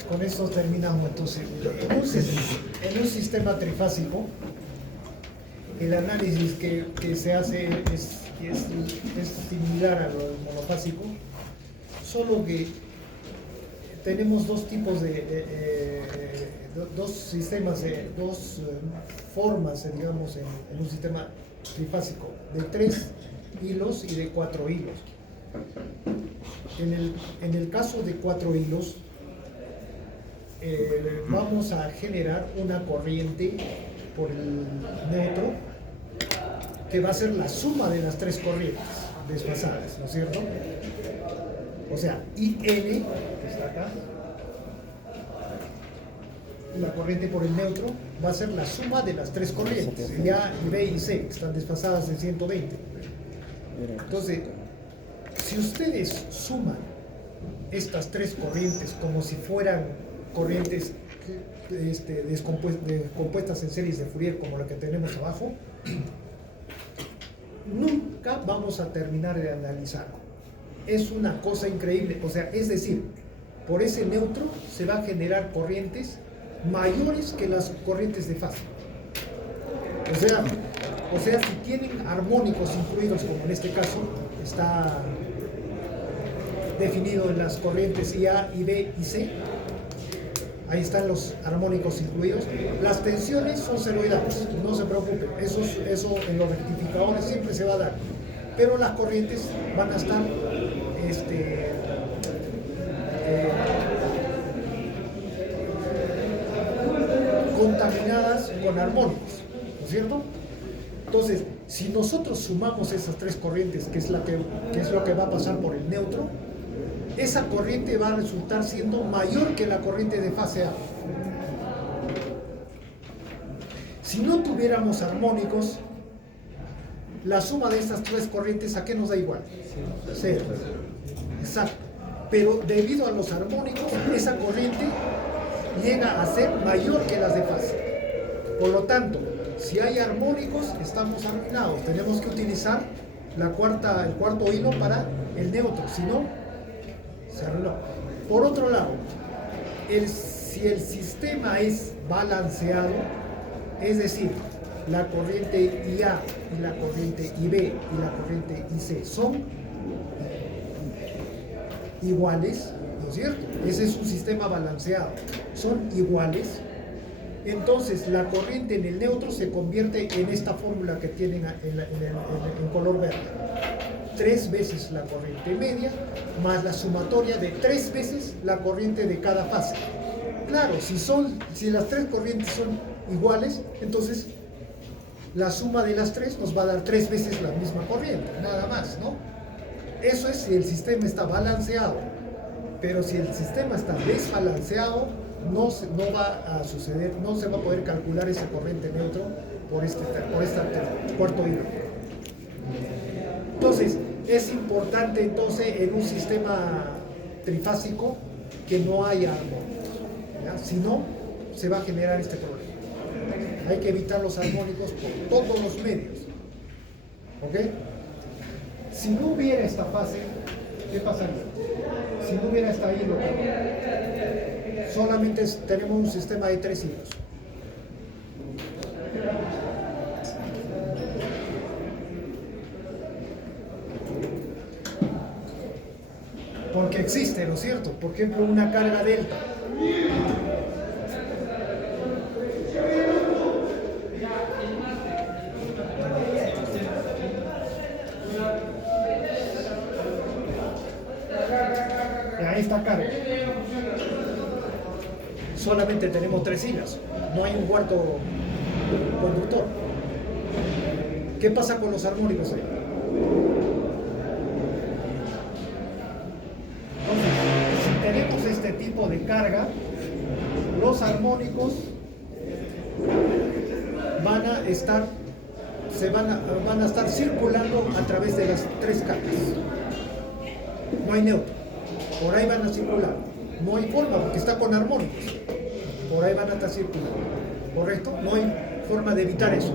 Con esto terminamos entonces. En un sistema trifásico, el análisis que se hace es similar a lo del monofásico, solo que tenemos dos tipos dos sistemas, dos formas, digamos, en un sistema trifásico, de 3 hilos y de 4 hilos. En el caso de 4 hilos, vamos a generar una corriente por el neutro que va a ser la suma de las 3 corrientes desfasadas, ¿no es cierto? O sea, IN, que está acá, la corriente por el neutro, va a ser la suma de las 3 corrientes, el A, B y C, que están desfasadas en 120. Entonces, si ustedes suman estas 3 corrientes como si fueran corrientes compuestas en series de Fourier como la que tenemos abajo, nunca vamos a terminar de analizarlo. Es una cosa increíble, o sea, es decir, por ese neutro se va a generar corrientes mayores que las corrientes de fase. O sea, si tienen armónicos incluidos, como en este caso está definido en las corrientes IA, IB y C, ahí están los armónicos incluidos. Las tensiones son ceroidales, no se preocupen, eso en los rectificadores siempre se va a dar, pero las corrientes van a estar contaminadas con armónicos, ¿no es cierto? Entonces, si nosotros sumamos esas tres corrientes, que es lo que va a pasar por el neutro, esa corriente va a resultar siendo mayor que la corriente de fase A. Si no tuviéramos armónicos, la suma de estas tres corrientes, ¿a qué nos da igual? Cero. Exacto. Pero debido a los armónicos, esa corriente llega a ser mayor que las de fase. Por lo tanto, si hay armónicos, estamos arruinados. Tenemos que utilizar el cuarto hilo para el neutro, si no, se arruinó. Por otro lado, si el sistema es balanceado, es decir, la corriente IA y la corriente IB y la corriente IC son iguales, ¿no es cierto? Ese es un sistema balanceado, son iguales. Entonces la corriente en el neutro se convierte en esta fórmula que tienen en color verde. 3 veces la corriente media más la sumatoria de 3 veces la corriente de cada fase. Claro, si las tres corrientes son iguales, entonces la suma de las tres nos va a dar 3 veces la misma corriente, nada más, ¿no? Eso es si el sistema está balanceado. Pero si el sistema está desbalanceado, no va a suceder, no se va a poder calcular esa corriente neutro por este cuarto hilo. Entonces, es importante en un sistema trifásico que no haya armónicos, ¿ya? Si no, se va a generar este problema. Hay que evitar los armónicos por todos los medios. ¿Ok? Si no hubiera esta fase, ¿qué pasaría? Si no hubiera esta hilo, solamente tenemos un sistema de 3 hilos. Porque existe, ¿no es cierto? Por ejemplo, una carga delta. Esta carga. Solamente tenemos 3 hilas, no hay un cuarto conductor. ¿Qué pasa con los armónicos ahí? Entonces, si tenemos este tipo de carga, los armónicos van a estar circulando a través de las 3 cargas. No hay neutro. Por ahí van a circular. No hay forma porque está con armónicos. Por ahí van a estar circulando. ¿Correcto? No hay forma de evitar eso.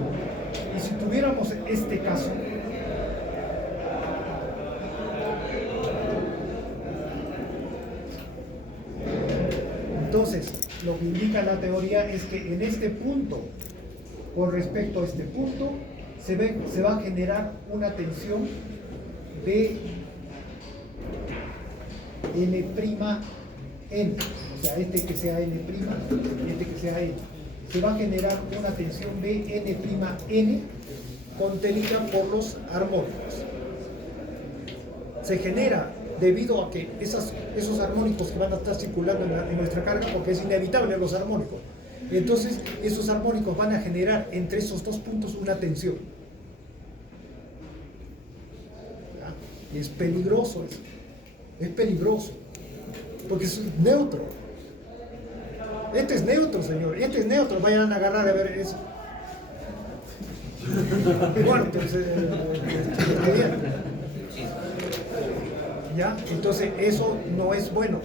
Y si tuviéramos este caso, entonces lo que indica la teoría es que en este punto, con respecto a este punto, se va a generar una tensión de N', o sea, este que sea N', este que sea N. Se va a generar una tensión de N', contenida por los armónicos. Se genera debido a que esos armónicos que van a estar circulando en nuestra carga, porque es inevitable los armónicos. Entonces, esos armónicos van a generar entre esos 2 puntos una tensión. ¿Ya? Es peligroso eso. Es peligroso, porque es neutro. Este es neutro, señor. Este es neutro. Vayan a agarrar a ver eso. Bueno, entonces, está bien. ¿Ya? Entonces, eso no es bueno.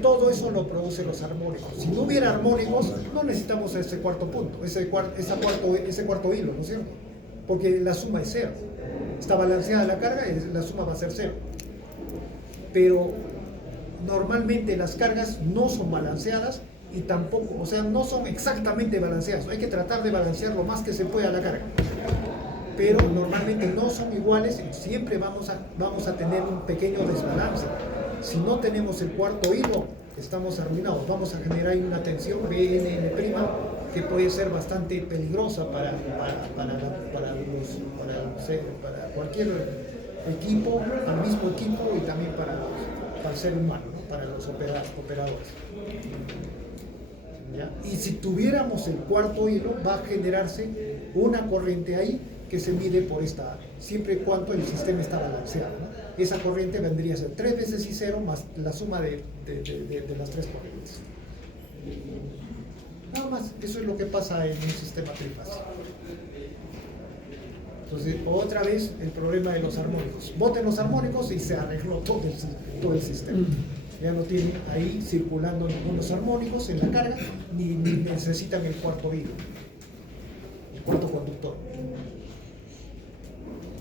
Todo eso lo producen los armónicos. Si no hubiera armónicos, no necesitamos ese cuarto punto, ese cuarto hilo, ¿no es cierto? Porque la suma es 0. está balanceada la carga, la suma va a ser 0. Pero normalmente las cargas no son balanceadas y tampoco, o sea, no son exactamente balanceadas. Hay que tratar de balancear lo más que se pueda la carga. Pero normalmente no son iguales y siempre vamos a tener un pequeño desbalance. Si no tenemos el cuarto hilo, estamos arruinados. Vamos a generar una tensión BNN' que puede ser bastante peligrosa para cualquier equipo, al mismo equipo y también para el ser humano, ¿no? Para los operadores. ¿Ya? Y si tuviéramos el cuarto hilo, va a generarse una corriente ahí que se mide por esta, siempre y cuando el sistema está balanceado, ¿no? Esa corriente vendría a ser 3 veces I0 más la suma de las 3 corrientes. Nada más, eso es lo que pasa en un sistema trifásico. Entonces, otra vez el problema de los armónicos. Boten los armónicos y se arregló todo el sistema. Ya no tienen ahí circulando ningunos armónicos en la carga, ni necesitan el cuarto hilo, el cuarto conductor.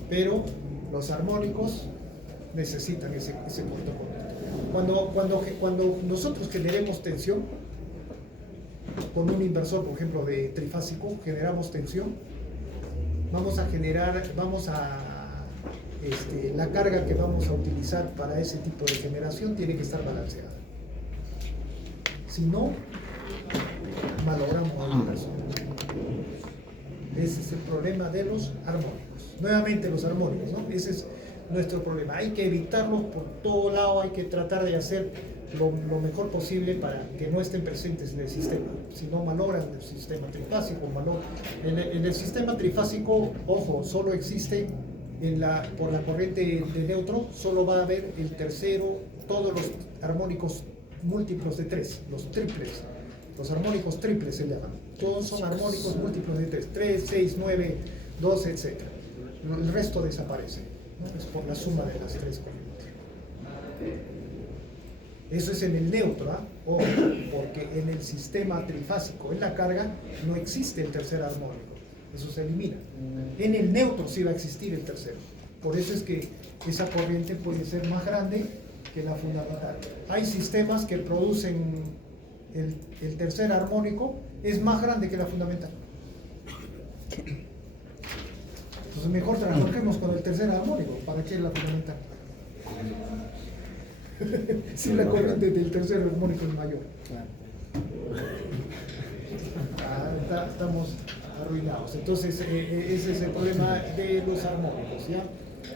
Pero los armónicos necesitan ese cuarto conductor. Cuando nosotros generemos tensión, con un inversor, por ejemplo, de trifásico, generamos tensión, la carga que vamos a utilizar para ese tipo de generación tiene que estar balanceada. Si no, malogramos al inversor. Ese es el problema de los armónicos. Nuevamente los armónicos, ¿no? Ese es nuestro problema. Hay que evitarlos por todo lado, hay que tratar de hacer lo mejor posible para que no estén presentes en el sistema. Si no, malogran el sistema trifásico. En el sistema trifásico, ojo, solo existe por la corriente de neutro, solo va a haber el tercero, todos los armónicos múltiplos de 3, los triples. Los armónicos triples se llaman. Todos son armónicos múltiplos de 3, 3, 6, 9, 12, etc. El resto desaparece, ¿no? Es por la suma de las 3 corrientes. Eso es en el neutro, ¿ah? Porque en el sistema trifásico, en la carga, no existe el tercer armónico. Eso se elimina. En el neutro sí va a existir el tercero. Por eso es que esa corriente puede ser más grande que la fundamental. Hay sistemas que producen el tercer armónico, es más grande que la fundamental. Entonces mejor trabajemos con el tercer armónico. ¿Para qué la fundamental? Si la corriente del tercer armónico es mayor. Estamos arruinados. Entonces, ese es el problema de los armónicos, ¿ya?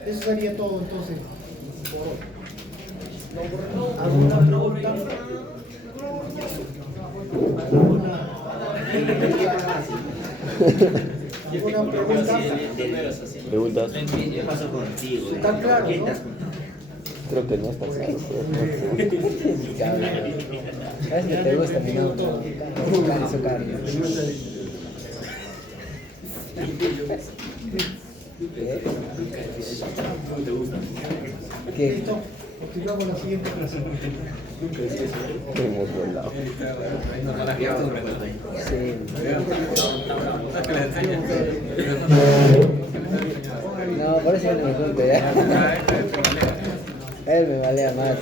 Eso sería todo entonces por hoy. ¿Alguna pregunta? ¿Alguna pregunta? ¿Preguntas? ¿Qué pasó contigo? Está claro, ¿no? Creo que no está claro. ¿Sabes que te gusta mi nombre? Eso, Carlos. ¿Cómo te gusta? ¿Qué? Listo. Continuamos la siguiente clase. Hemos volado. Sí. No, por eso yo no me junto ya. Él me valía más.